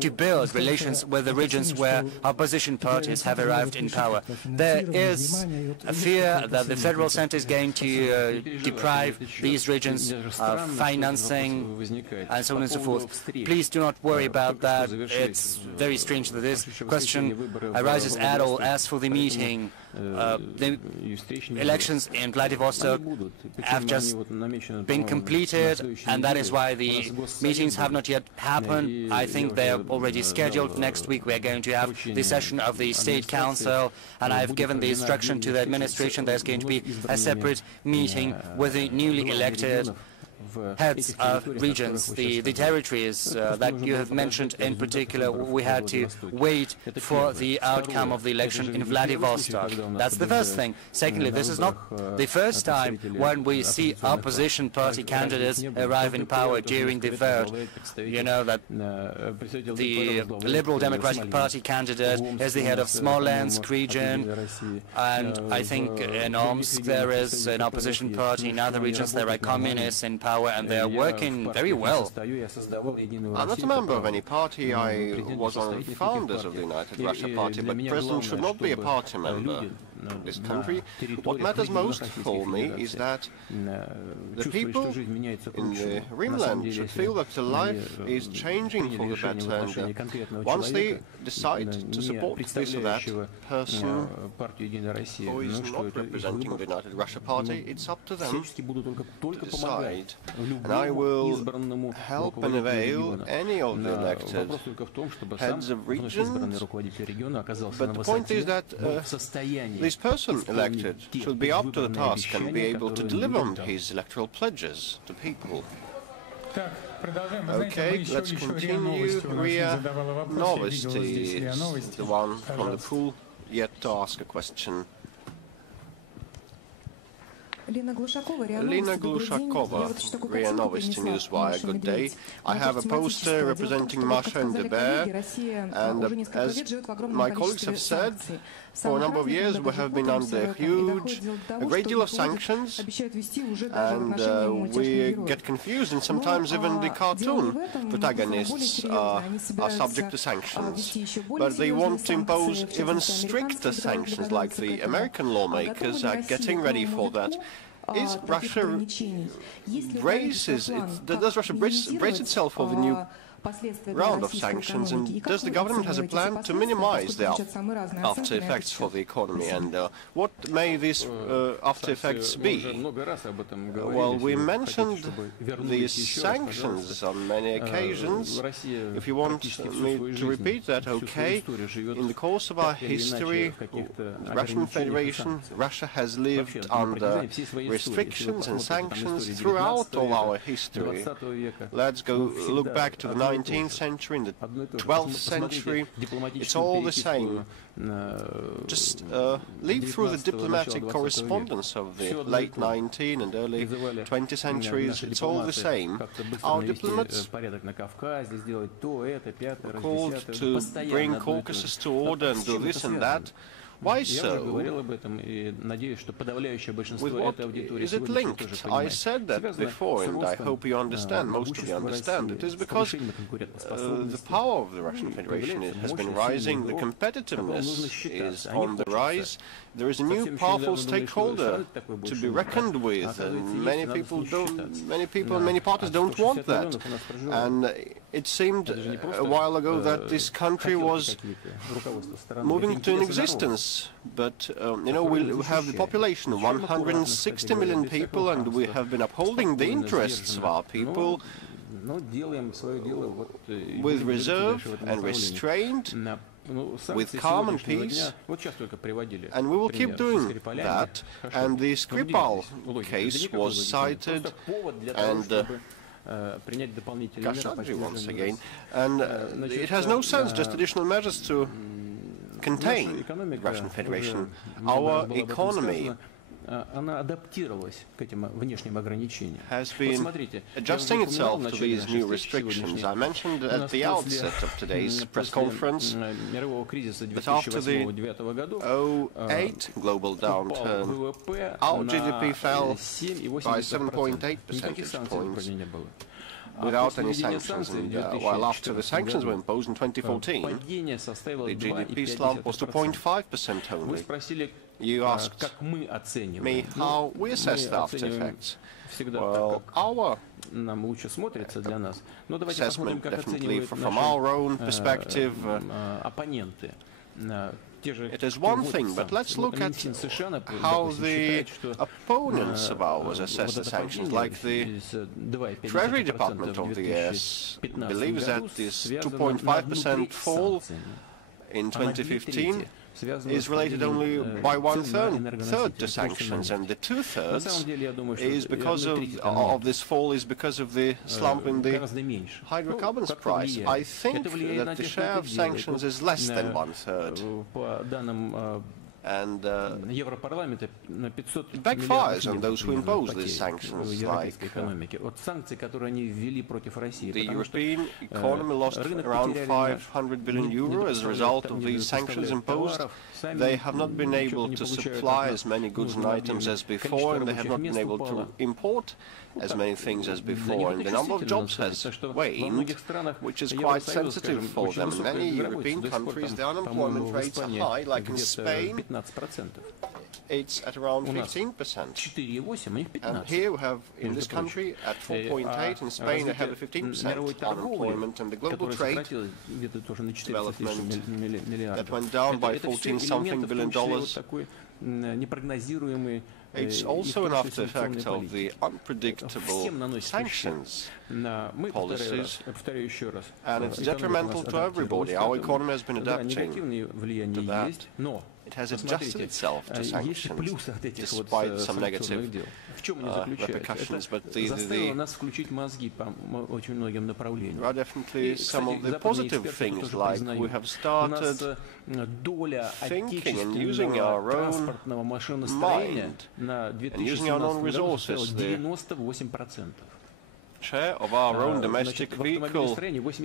to build relations with the regions where opposition parties have arrived in power? There is a fear that the federal center is going to deprive these regions of financing and so on and so forth. Please do not worry about that. It's very strange that this question arises at all. As for the meeting, the elections in Vladivostok have just been completed, and that is why the meetings have not yet happened. I think they are already scheduled. Next week we are going to have the session of the State Council, and I've given the instruction to the administration there's going to be a separate meeting with the newly elected heads of regions. The territories that you have mentioned in particular, we had to wait for the outcome of the election in Vladivostok. That's the first thing. Secondly, this is not the first time when we see opposition party candidates arrive in power during the vote. You know that the Liberal Democratic Party candidate is the head of Smolensk region, and I think in Omsk there is an opposition party. In other regions there are communists in power, and they are working very well. I'm not a member of any party. I was one of the founders of the United Russia Party, but the President should not be a party member in this country. What matters most for me is that the people in the Rimland should feel that the life is changing for the better, and once they decide to support this or that person who is not representing the United Russia Party, it's up to them to decide. And I will help and avail any of the elected heads of regions, but the point is that this person elected should be up to the task and be able to deliver on his electoral pledges to people. Okay, let's continue. Ria Novosti is the one from the pool yet to ask a question. Lina Glushakova, RIA Novosti Newswire, good day. I have a poster representing Masha and the bear, and as my colleagues have said, for a number of years we have been under a great deal of sanctions, and we get confused, and sometimes even the cartoon protagonists are subject to sanctions. But they want to impose even stricter sanctions, like the American lawmakers are getting ready for that. Does Russia brace itself for the new round of sanctions, and does the government has a plan to minimize the after effects for the economy, and what may these after effects be? Well, we mentioned these sanctions on many occasions. If you want me to repeat that, okay. In the course of our history, the Russian Federation, Russia has lived under restrictions and sanctions throughout all our history. Let's go look back to the 19th century, in the 12th century, it's all the same. Just lead through the diplomatic correspondence of the late 19th and early 20th centuries, it's all the same. Our diplomats were called to bring Caucasus to order and do this and that. Why so? With what is it linked? I said that before, and I hope you understand, most of you understand. It is because the power of the Russian Federation has been rising, the competitiveness is on the rise. There is a new powerful stakeholder to be reckoned with, and many parties don't want that. And it seemed a while ago that this country was moving into an existence. But, you know, we have the population of 160 million people, and we have been upholding the interests of our people with reserve and restraint, with calm and peace, and we will keep doing that. And the Skripal case was cited, and Khashoggi once again, and it has no sense, just additional measures to contain the Russian Federation. Our economy has been adjusting itself to these new restrictions. I mentioned at the outset of today's press conference that after the 2008 global downturn, our GDP fell by 7.8 percentage points without any sanctions, and while after the sanctions were imposed in 2014, the GDP slump was 2.5% only. You asked me how we assess the after effects. Well, our assessment, definitely from our own perspective, it is one thing, but let's look at how the opponents of ours assess the sanctions, like the Treasury Department of the US believes that this 2.5% fall in 2015 is related only by one-third to sanctions, and the two-thirds is because of this fall is because of the slump in the hydrocarbons price. I think that the share of sanctions is less than one-third. And it backfires on those who impose these sanctions, like the European economy lost around 500 billion euro as a result of these sanctions imposed. They have not been able to supply as many goods and items as before, and they have not been able to import as many things as before, and the number of jobs has waned, which is quite sensitive for them. In many European countries, the unemployment rates are high, like in Spain, it's at around 15%. And here we have, in this country, at 4.8, in Spain they have a 15% unemployment, and the global trade development that went down by $14-something billion. It's also an after effect of the unpredictable sanctions policies, and it's detrimental to everybody. Our economy has been adapting to that. it has adjusted itself to sanctions, despite some negative repercussions. But there are definitely some of the positive things, like we have started thinking and using our own mind and using our own resources. The share of our own domestic vehicle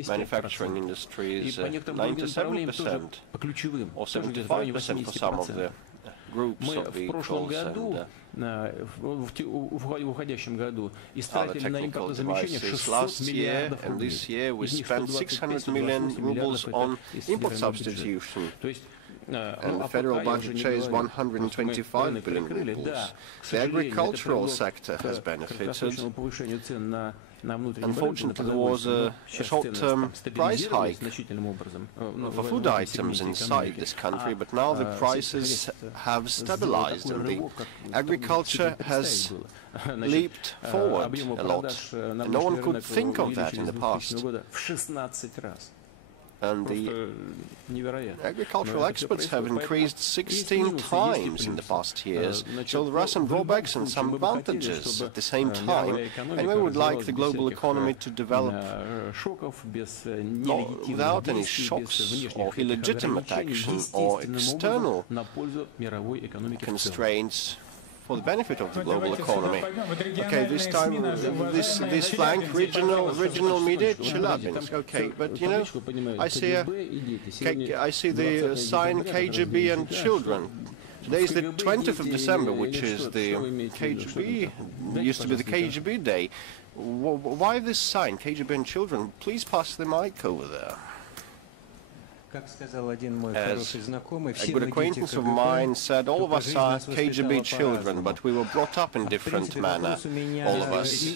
manufacturing industry is 97% or 75% for some of the groups of vehicles and other technical devices. Last year and this year we spent 600 million rubles on import substitution. And the federal budget shares 125 billion rubles. The agricultural sector has benefited. Unfortunately, there was a short-term price hike for food items inside this country, but now the prices have stabilized and the agriculture has leaped forward a lot. And no one could think of that in the past. And the agricultural exports have increased 16 times in the past years. So there are some drawbacks and some advantages at the same time. And we would like the global economy to develop without any shocks or illegitimate action or external constraints for the benefit of the global economy. Okay, this time, this flank, regional media, Chelyabinsk. Okay, but you know, I see the sign KGB and children. Today is the 20th of December, which is the KGB, used to be the KGB day. Why this sign, KGB and children? Please pass the mic over there. As a good acquaintance of mine said, all of us are KGB children, but we were brought up in different manner, all of us.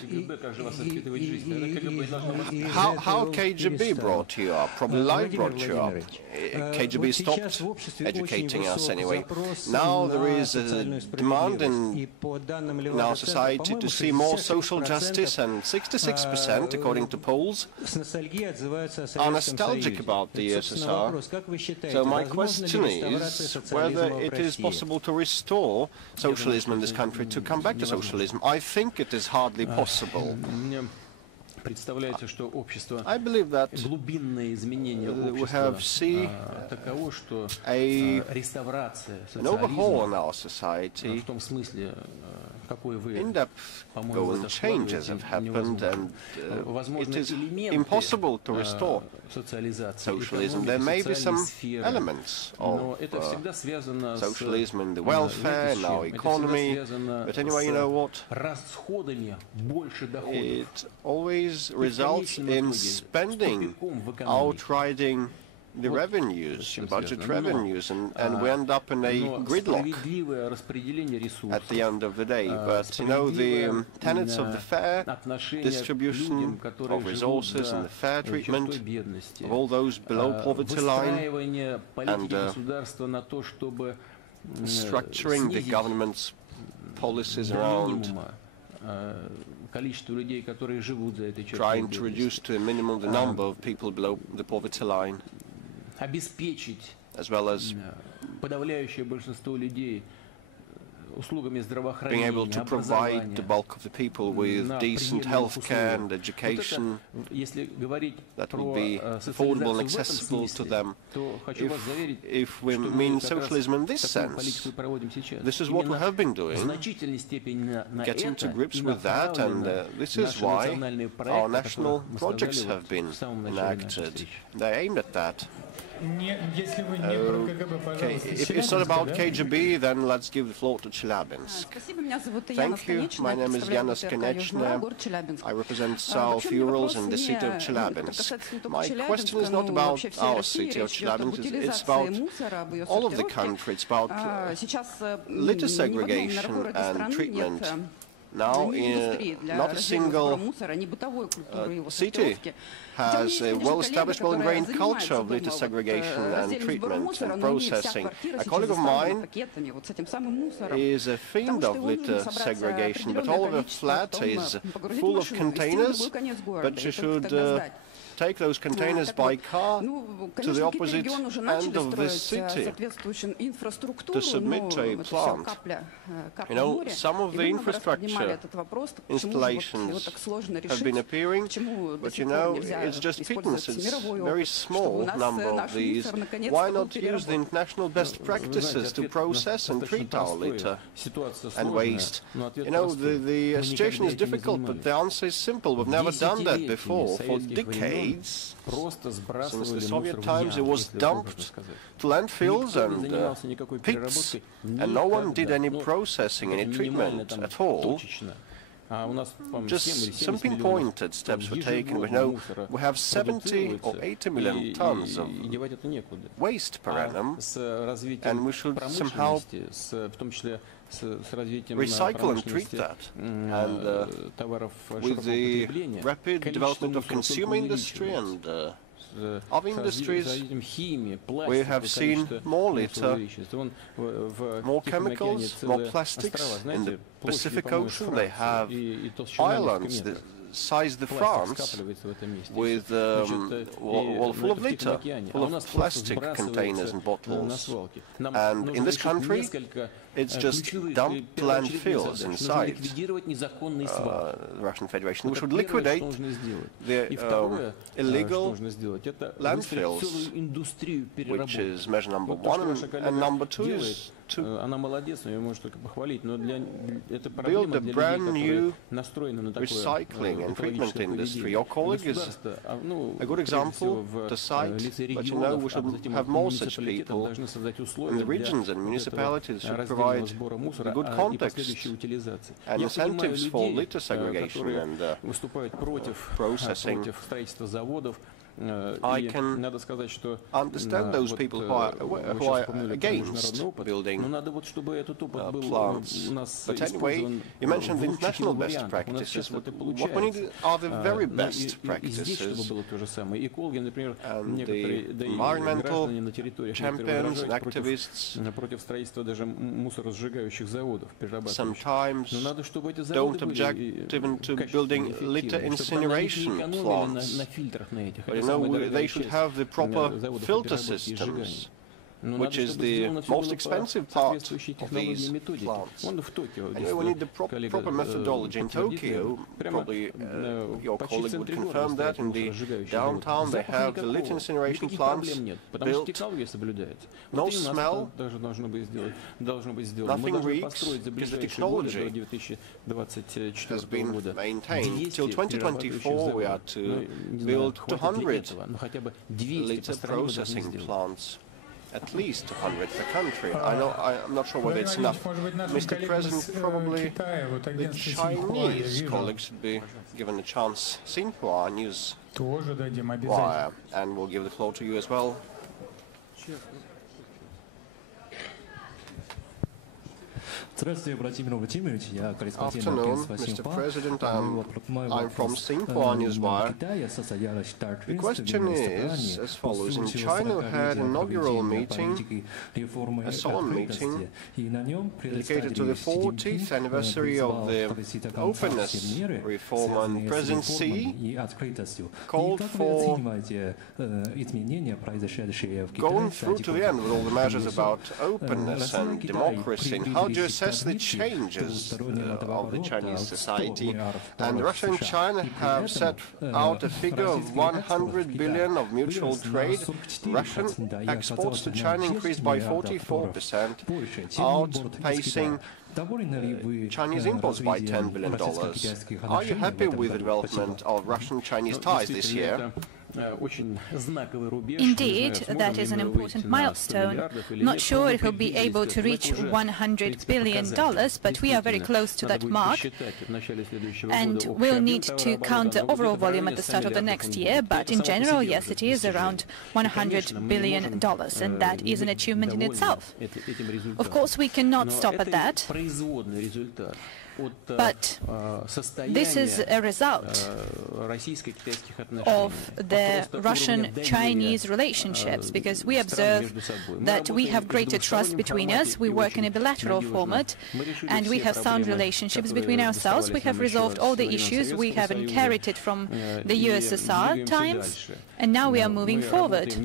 How KGB brought you up? Probably life brought you up. KGB stopped educating us anyway. Now there is a demand in our society to see more social justice, and 66%, according to polls, are nostalgic about the USSR. So my question is whether it is possible to restore socialism in this country, to come back to socialism. I think it is hardly possible. I believe that we have seen an overhaul in our society. In-depth going changes have happened, and it is impossible to restore socialism. There may be some elements of socialism in the welfare, in our economy, but anyway, you know what? It always results in spending outriding the revenues, the budget revenues, and we end up in a gridlock at the end of the day. But, you know, the tenets of the fair distribution of resources and the fair treatment of all those below poverty line, and structuring the government's policies around trying to reduce to a minimum the number of people below the poverty line, as well as being able to provide the bulk of the people with decent health care and education that will be affordable and accessible to them. If we mean socialism in this sense, this is what we have been doing, getting to grips with that, and this is why our national projects have been enacted. They're aimed at that. Okay, if it's not about KGB, then let's give the floor to Chelyabinsk. Thank you. My name is Yanis Konechny. I represent South Urals in the city of Chelyabinsk. My question is not about our city of Chelyabinsk, it's about all of the country. It's about litter segregation and treatment. Now, not a single city has a well-established, well-ingrained culture of litter segregation and treatment and processing. A colleague of mine is a fiend of litter segregation, but all of her flat is full of containers, but she should take those containers by car to the opposite end of the city to submit to a plant. You know, some of the infrastructure installations have been appearing, but you know, it's just pittance, it's a very small number of these. Why not use the international best practices to process and treat our litter and waste? You know, the situation is difficult, but the answer is simple. We've never done that before. For decades, since the Soviet times, it was dumped to landfills and pits, and no one did any processing, any treatment at all. Just some pinpointed steps were taken. We know we have 70 or 80 million tons of waste per annum, and we should somehow recycle and treat that. And with the rapid development of consumer industry and other industries, we have seen more litter, more chemicals, more plastics. In the Pacific Ocean, they have islands the size of France with full of litter, full of plastic containers and bottles. And in this country, it's just dumped landfills inside the Russian Federation. We should liquidate the illegal landfills, which is measure number one, and number two is to build a brand new recycling and treatment industry. Your colleague is a good example of the site, but you know, we should have more such people, and the regions and municipalities should provide a good context and incentives for litter segregation and processing. I can understand those people who are against building plants. But anyway, you mentioned the international best practices. What we need are the very best practices. And the environmental champions and activists sometimes don't object even to building litter incineration plants. But they should have the proper filter systems, which is the most expensive part of these plants. Anyway, we need the proper methodology. In Tokyo, probably your colleague would confirm that in the downtown they have the litter incineration plants built. No smell, nothing reeks, because the technology has been maintained. Till 2024 we are to build 200 litter processing plants. At least 100 per country. I'm not sure whether it's enough. Mr. President, probably the Chinese colleagues should be given a chance. Xinhua News Wire, and we'll give the floor to you as well. Afternoon, Mr. President. I'm from Xinhua News Wire. The question is as follows. In China, we had an inaugural meeting, a solemn meeting, dedicated to the 40th anniversary of the openness reform, and President Xi called for going through to the end with all the measures about openness and democracy. And how do you assess the changes of the Chinese society? And Russia and China have set out a figure of 100 billion of mutual trade. Russian exports to China increased by 44%, outpacing Chinese imports by $10 billion. Are you happy with the development of Russian-Chinese ties this year? Indeed, that is an important milestone. Not sure if we'll be able to reach $100 billion, but we are very close to that mark. And we'll need to count the overall volume at the start of the next year, but in general, yes, it is around $100 billion, and that is an achievement in itself. Of course, we cannot stop at that. But this is a result of the Russian-Chinese relationships, because we observe that we have greater trust between us, we work in a bilateral format, and we have sound relationships between ourselves. We have resolved all the issues we have inherited from the USSR times, and now we are moving forward.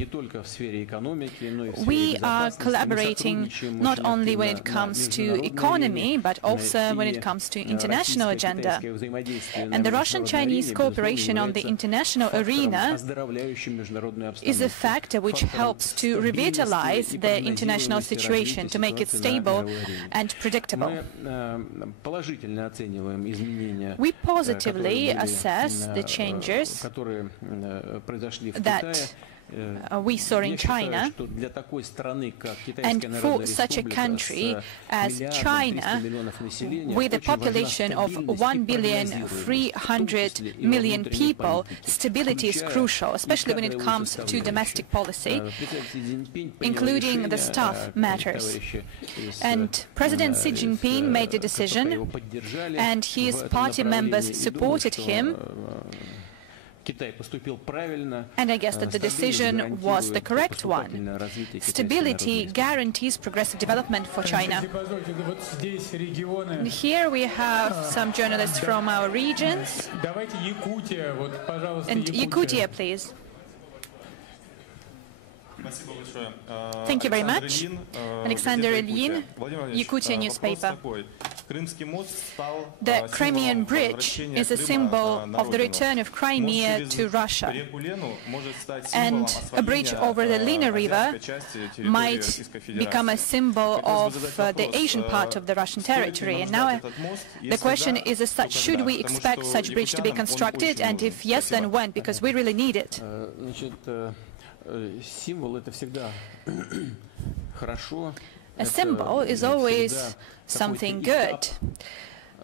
We are collaborating not only when it comes to economy, but also when it comes to international agenda. And the Russian-Chinese cooperation on the international arena is a factor which helps to revitalize the international situation, to make it stable and predictable. We positively assess the changes that we saw in China, and for such a country as China, with a population of 1,300,000,000 people, stability is crucial, especially when it comes to domestic policy, including the staff matters. And President Xi Jinping made the decision, and his party members supported him. And I guess that the decision was the correct one. Stability guarantees progressive development for China. And here we have some journalists from our regions. And Yakutia, please. Thank you very much. Alexander Ilyin, Yakutia newspaper. The Crimean Bridge is a symbol of the return of Crimea to Russia. And a bridge over the Lena River might become a symbol of the Asian part of the Russian territory. And now the question is as such, should we expect such bridge to be constructed? And if yes, then when? Because we really need it. A symbol is always something good,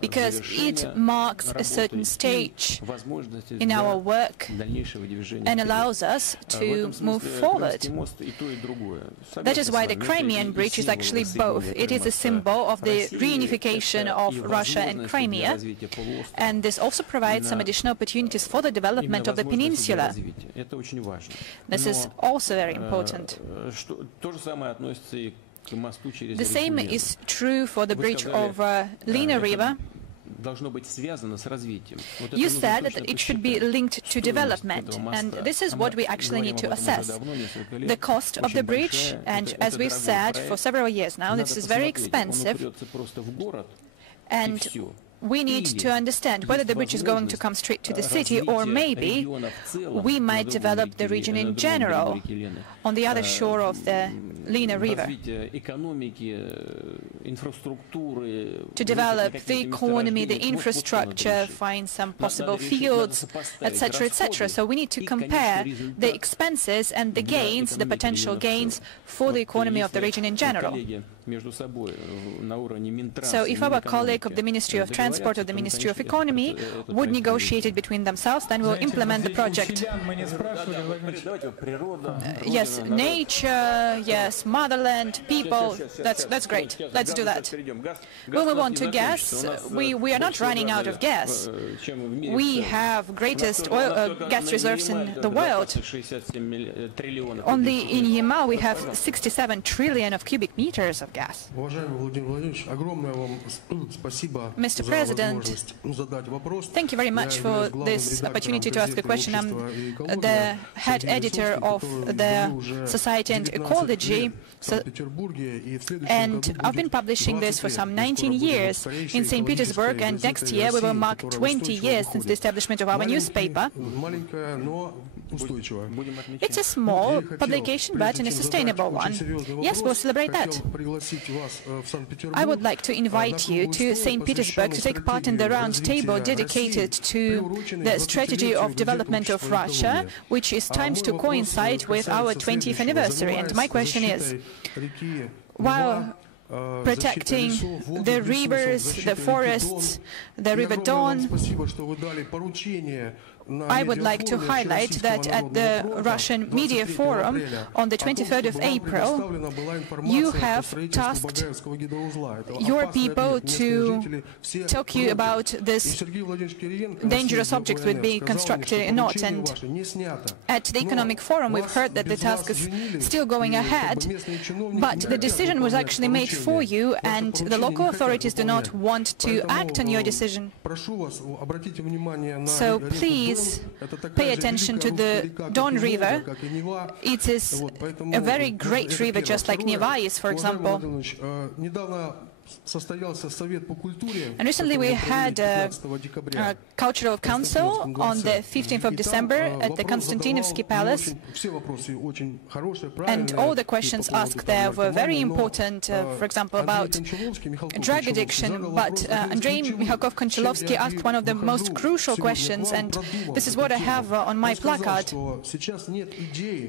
because it marks a certain stage in our work and allows us to move forward. That is why the Crimean Bridge is actually both. It is a symbol of the reunification of Russia and Crimea, and this also provides some additional opportunities for the development of the peninsula. This is also very important. The same is true for the bridge over Lena River. You said that it should be linked to development, and this is what we actually need to assess. The cost of the bridge, and as we've said for several years now, this is very expensive, and we need to understand whether the bridge is going to come straight to the city, or maybe we might develop the region in general on the other shore of the Lena River, to develop the economy, the infrastructure, find some possible fields, etc., etc. So we need to compare the expenses and the gains, the potential gains for the economy of the region in general. So if our colleague of the Ministry of Transport or the Ministry of Economy would negotiate it between themselves, then we'll implement the project. Yes, nature, yes, motherland, people, that's great. Let's do that. We'll move on to gas. We are not running out of gas. We have greatest oil, gas reserves in the world. Only in Yamal we have 67 trillion of cubic meters of gas. Mr. President, thank you very much for this opportunity to ask a question. I'm the head editor of the Society and Ecology, and I've been publishing this for some 19 years in St. Petersburg, and next year we will mark 20 years since the establishment of our newspaper. It's a small publication, but a sustainable one. Yes, we'll celebrate that. I would like to invite you to St. Petersburg to take part in the round table dedicated to the strategy of development of Russia, which is timed to coincide with our 20th anniversary. And my question is, while protecting the rivers, the forests, the River Don, I would like to highlight that at the Russian Media Forum on the 23rd of April, you have tasked your people to talk you about this dangerous object with being constructed or not. And at the Economic Forum, we've heard that the task is still going ahead, but the decision was actually made for you, and the local authorities do not want to act on your decision. So please pay attention to the Don River. It is a very great river, just like Neva is, for example. And recently we had a cultural council on the 15th of December at the Konstantinovsky Palace, and all the questions asked there were very important, for example, about drug addiction, but Andrei Mikhalkov-Konchalovsky asked one of the most crucial questions, and this is what I have on my placard.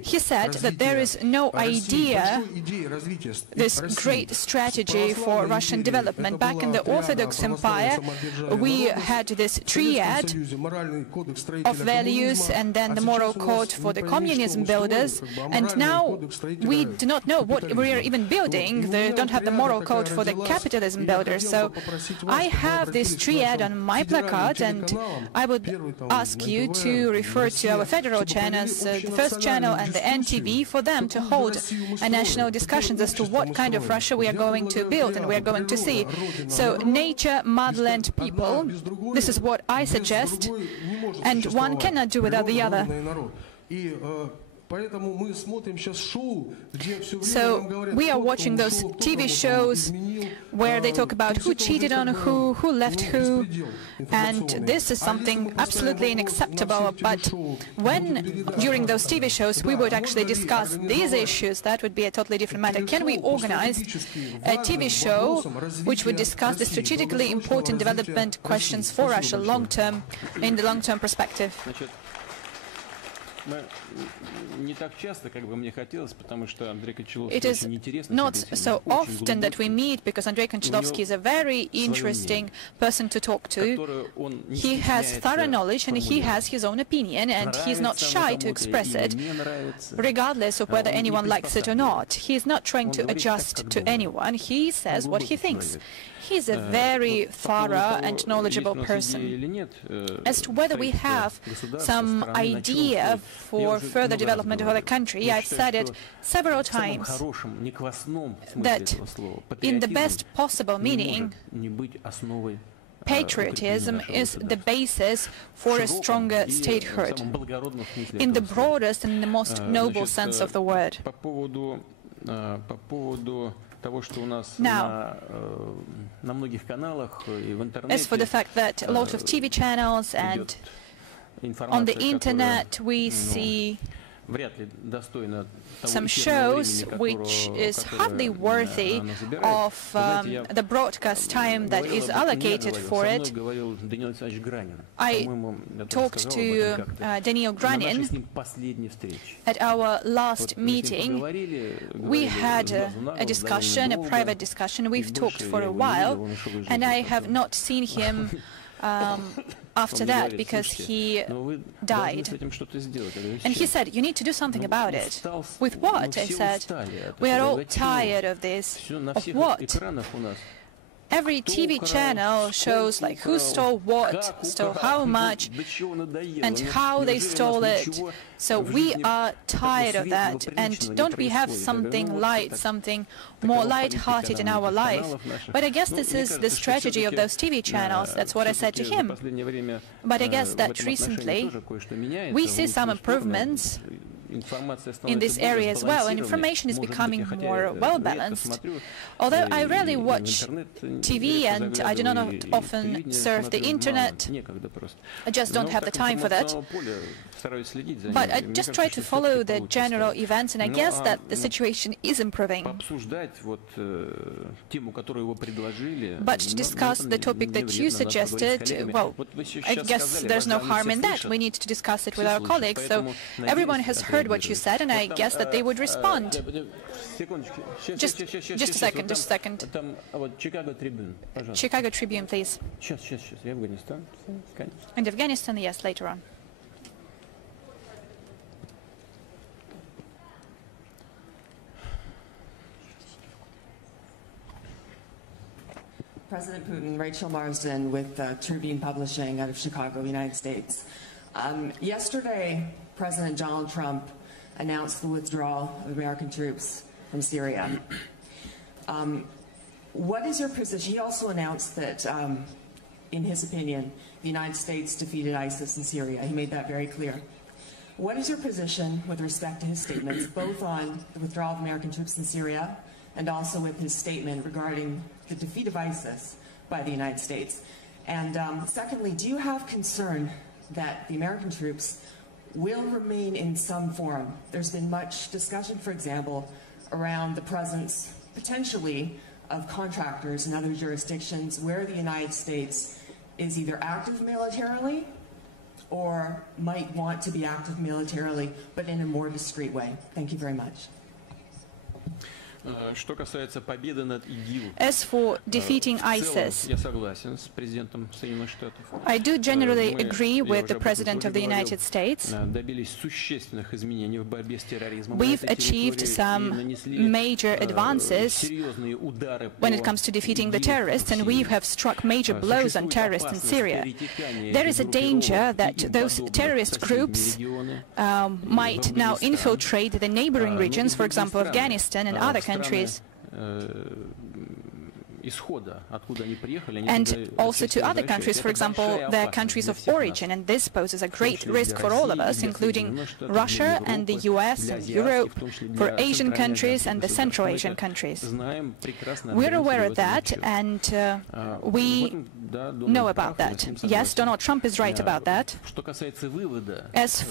He said that there is no idea, this great strategy for Russian development. Back in the Orthodox Empire, we had this triad of values and then the moral code for the communism builders, and now we do not know what we are even building. They don't have the moral code for the capitalism builders. So I have this triad on my placard, and I would ask you to refer to our federal channels, the First Channel and the NTV, for them to hold a national discussions as to what kind of Russia we are going to build and we are going to see. So nature, motherland, people, this is what I suggest, and one cannot do without the other. So we are watching those TV shows where they talk about who cheated on who left who, and this is something absolutely unacceptable. But when, during those TV shows, we would actually discuss these issues, that would be a totally different matter. Can we organize a TV show which would discuss the strategically important development questions for Russia long-term, in the long-term perspective? It is not so often that we meet, because Andrei Konchalovsky is a very interesting person to talk to. He has thorough knowledge and he has his own opinion, and he's not shy to express it, regardless of whether anyone likes it or not. He is not trying to adjust to anyone. He says what he thinks. He's a very thorough and knowledgeable person. As to whether we have some idea for further development of the country, I've said it several times, that in the best possible meaning, patriotism is the basis for a stronger statehood, in the broadest and the most noble sense of the word. Now, as for the fact that a lot of TV channels and on the internet we see some shows which is hardly worthy of the broadcast time that is allocated for it. I talked to Daniil Granin at our last meeting. We had a discussion, a private discussion. We've talked for a while, and I have not seen him after that, because he died. And he said, you need to do something about it. With what? I said, we are all tired of this. Of what? Every TV channel shows like who stole what, stole how much, and how they stole it. So we are tired of that, and don't we have something light, something more light-hearted in our life? But I guess this is the strategy of those TV channels. That's what I said to him. But I guess that recently we see some improvements in this area as well, and information is becoming more well-balanced. Although I rarely watch TV and I do not often surf the internet, I just don't have the time for that. But I just try to follow the general events, and I guess that the situation is improving. But to discuss the topic that you suggested, well, I guess there's no harm in that. We need to discuss it with our colleagues. So everyone has heard what you said, and I guess that they would respond. Just a second. Chicago Tribune, please. And Afghanistan, yes, later on. President Putin, Rachel Marsden with Tribune Publishing out of Chicago, United States. Yesterday, President Donald Trump announced the withdrawal of American troops from Syria. What is your position? He also announced that, in his opinion, the United States defeated ISIS in Syria. He made that very clear. What is your position with respect to his statements, both on the withdrawal of American troops in Syria and also with his statement regarding the defeat of ISIS by the United States? And secondly, do you have concern that the American troops will remain in some form? There's been much discussion, for example, around the presence, potentially, of contractors in other jurisdictions where the United States is either active militarily or might want to be active militarily, but in a more discreet way. Thank you very much. As for defeating ISIS, I do generally agree with the President of the United States. We've achieved some major advances when it comes to defeating the terrorists, and we have struck major blows on terrorists in Syria. There is a danger that those terrorist groups might now infiltrate the neighboring regions, for example, Afghanistan and other countries, and also to other countries, for example, their countries of origin, and this poses a great risk for all of us, including Russia and the US and Europe, for Asian countries and the Central Asian countries. We're aware of that, and we know about that. Yes, Donald Trump is right about that. As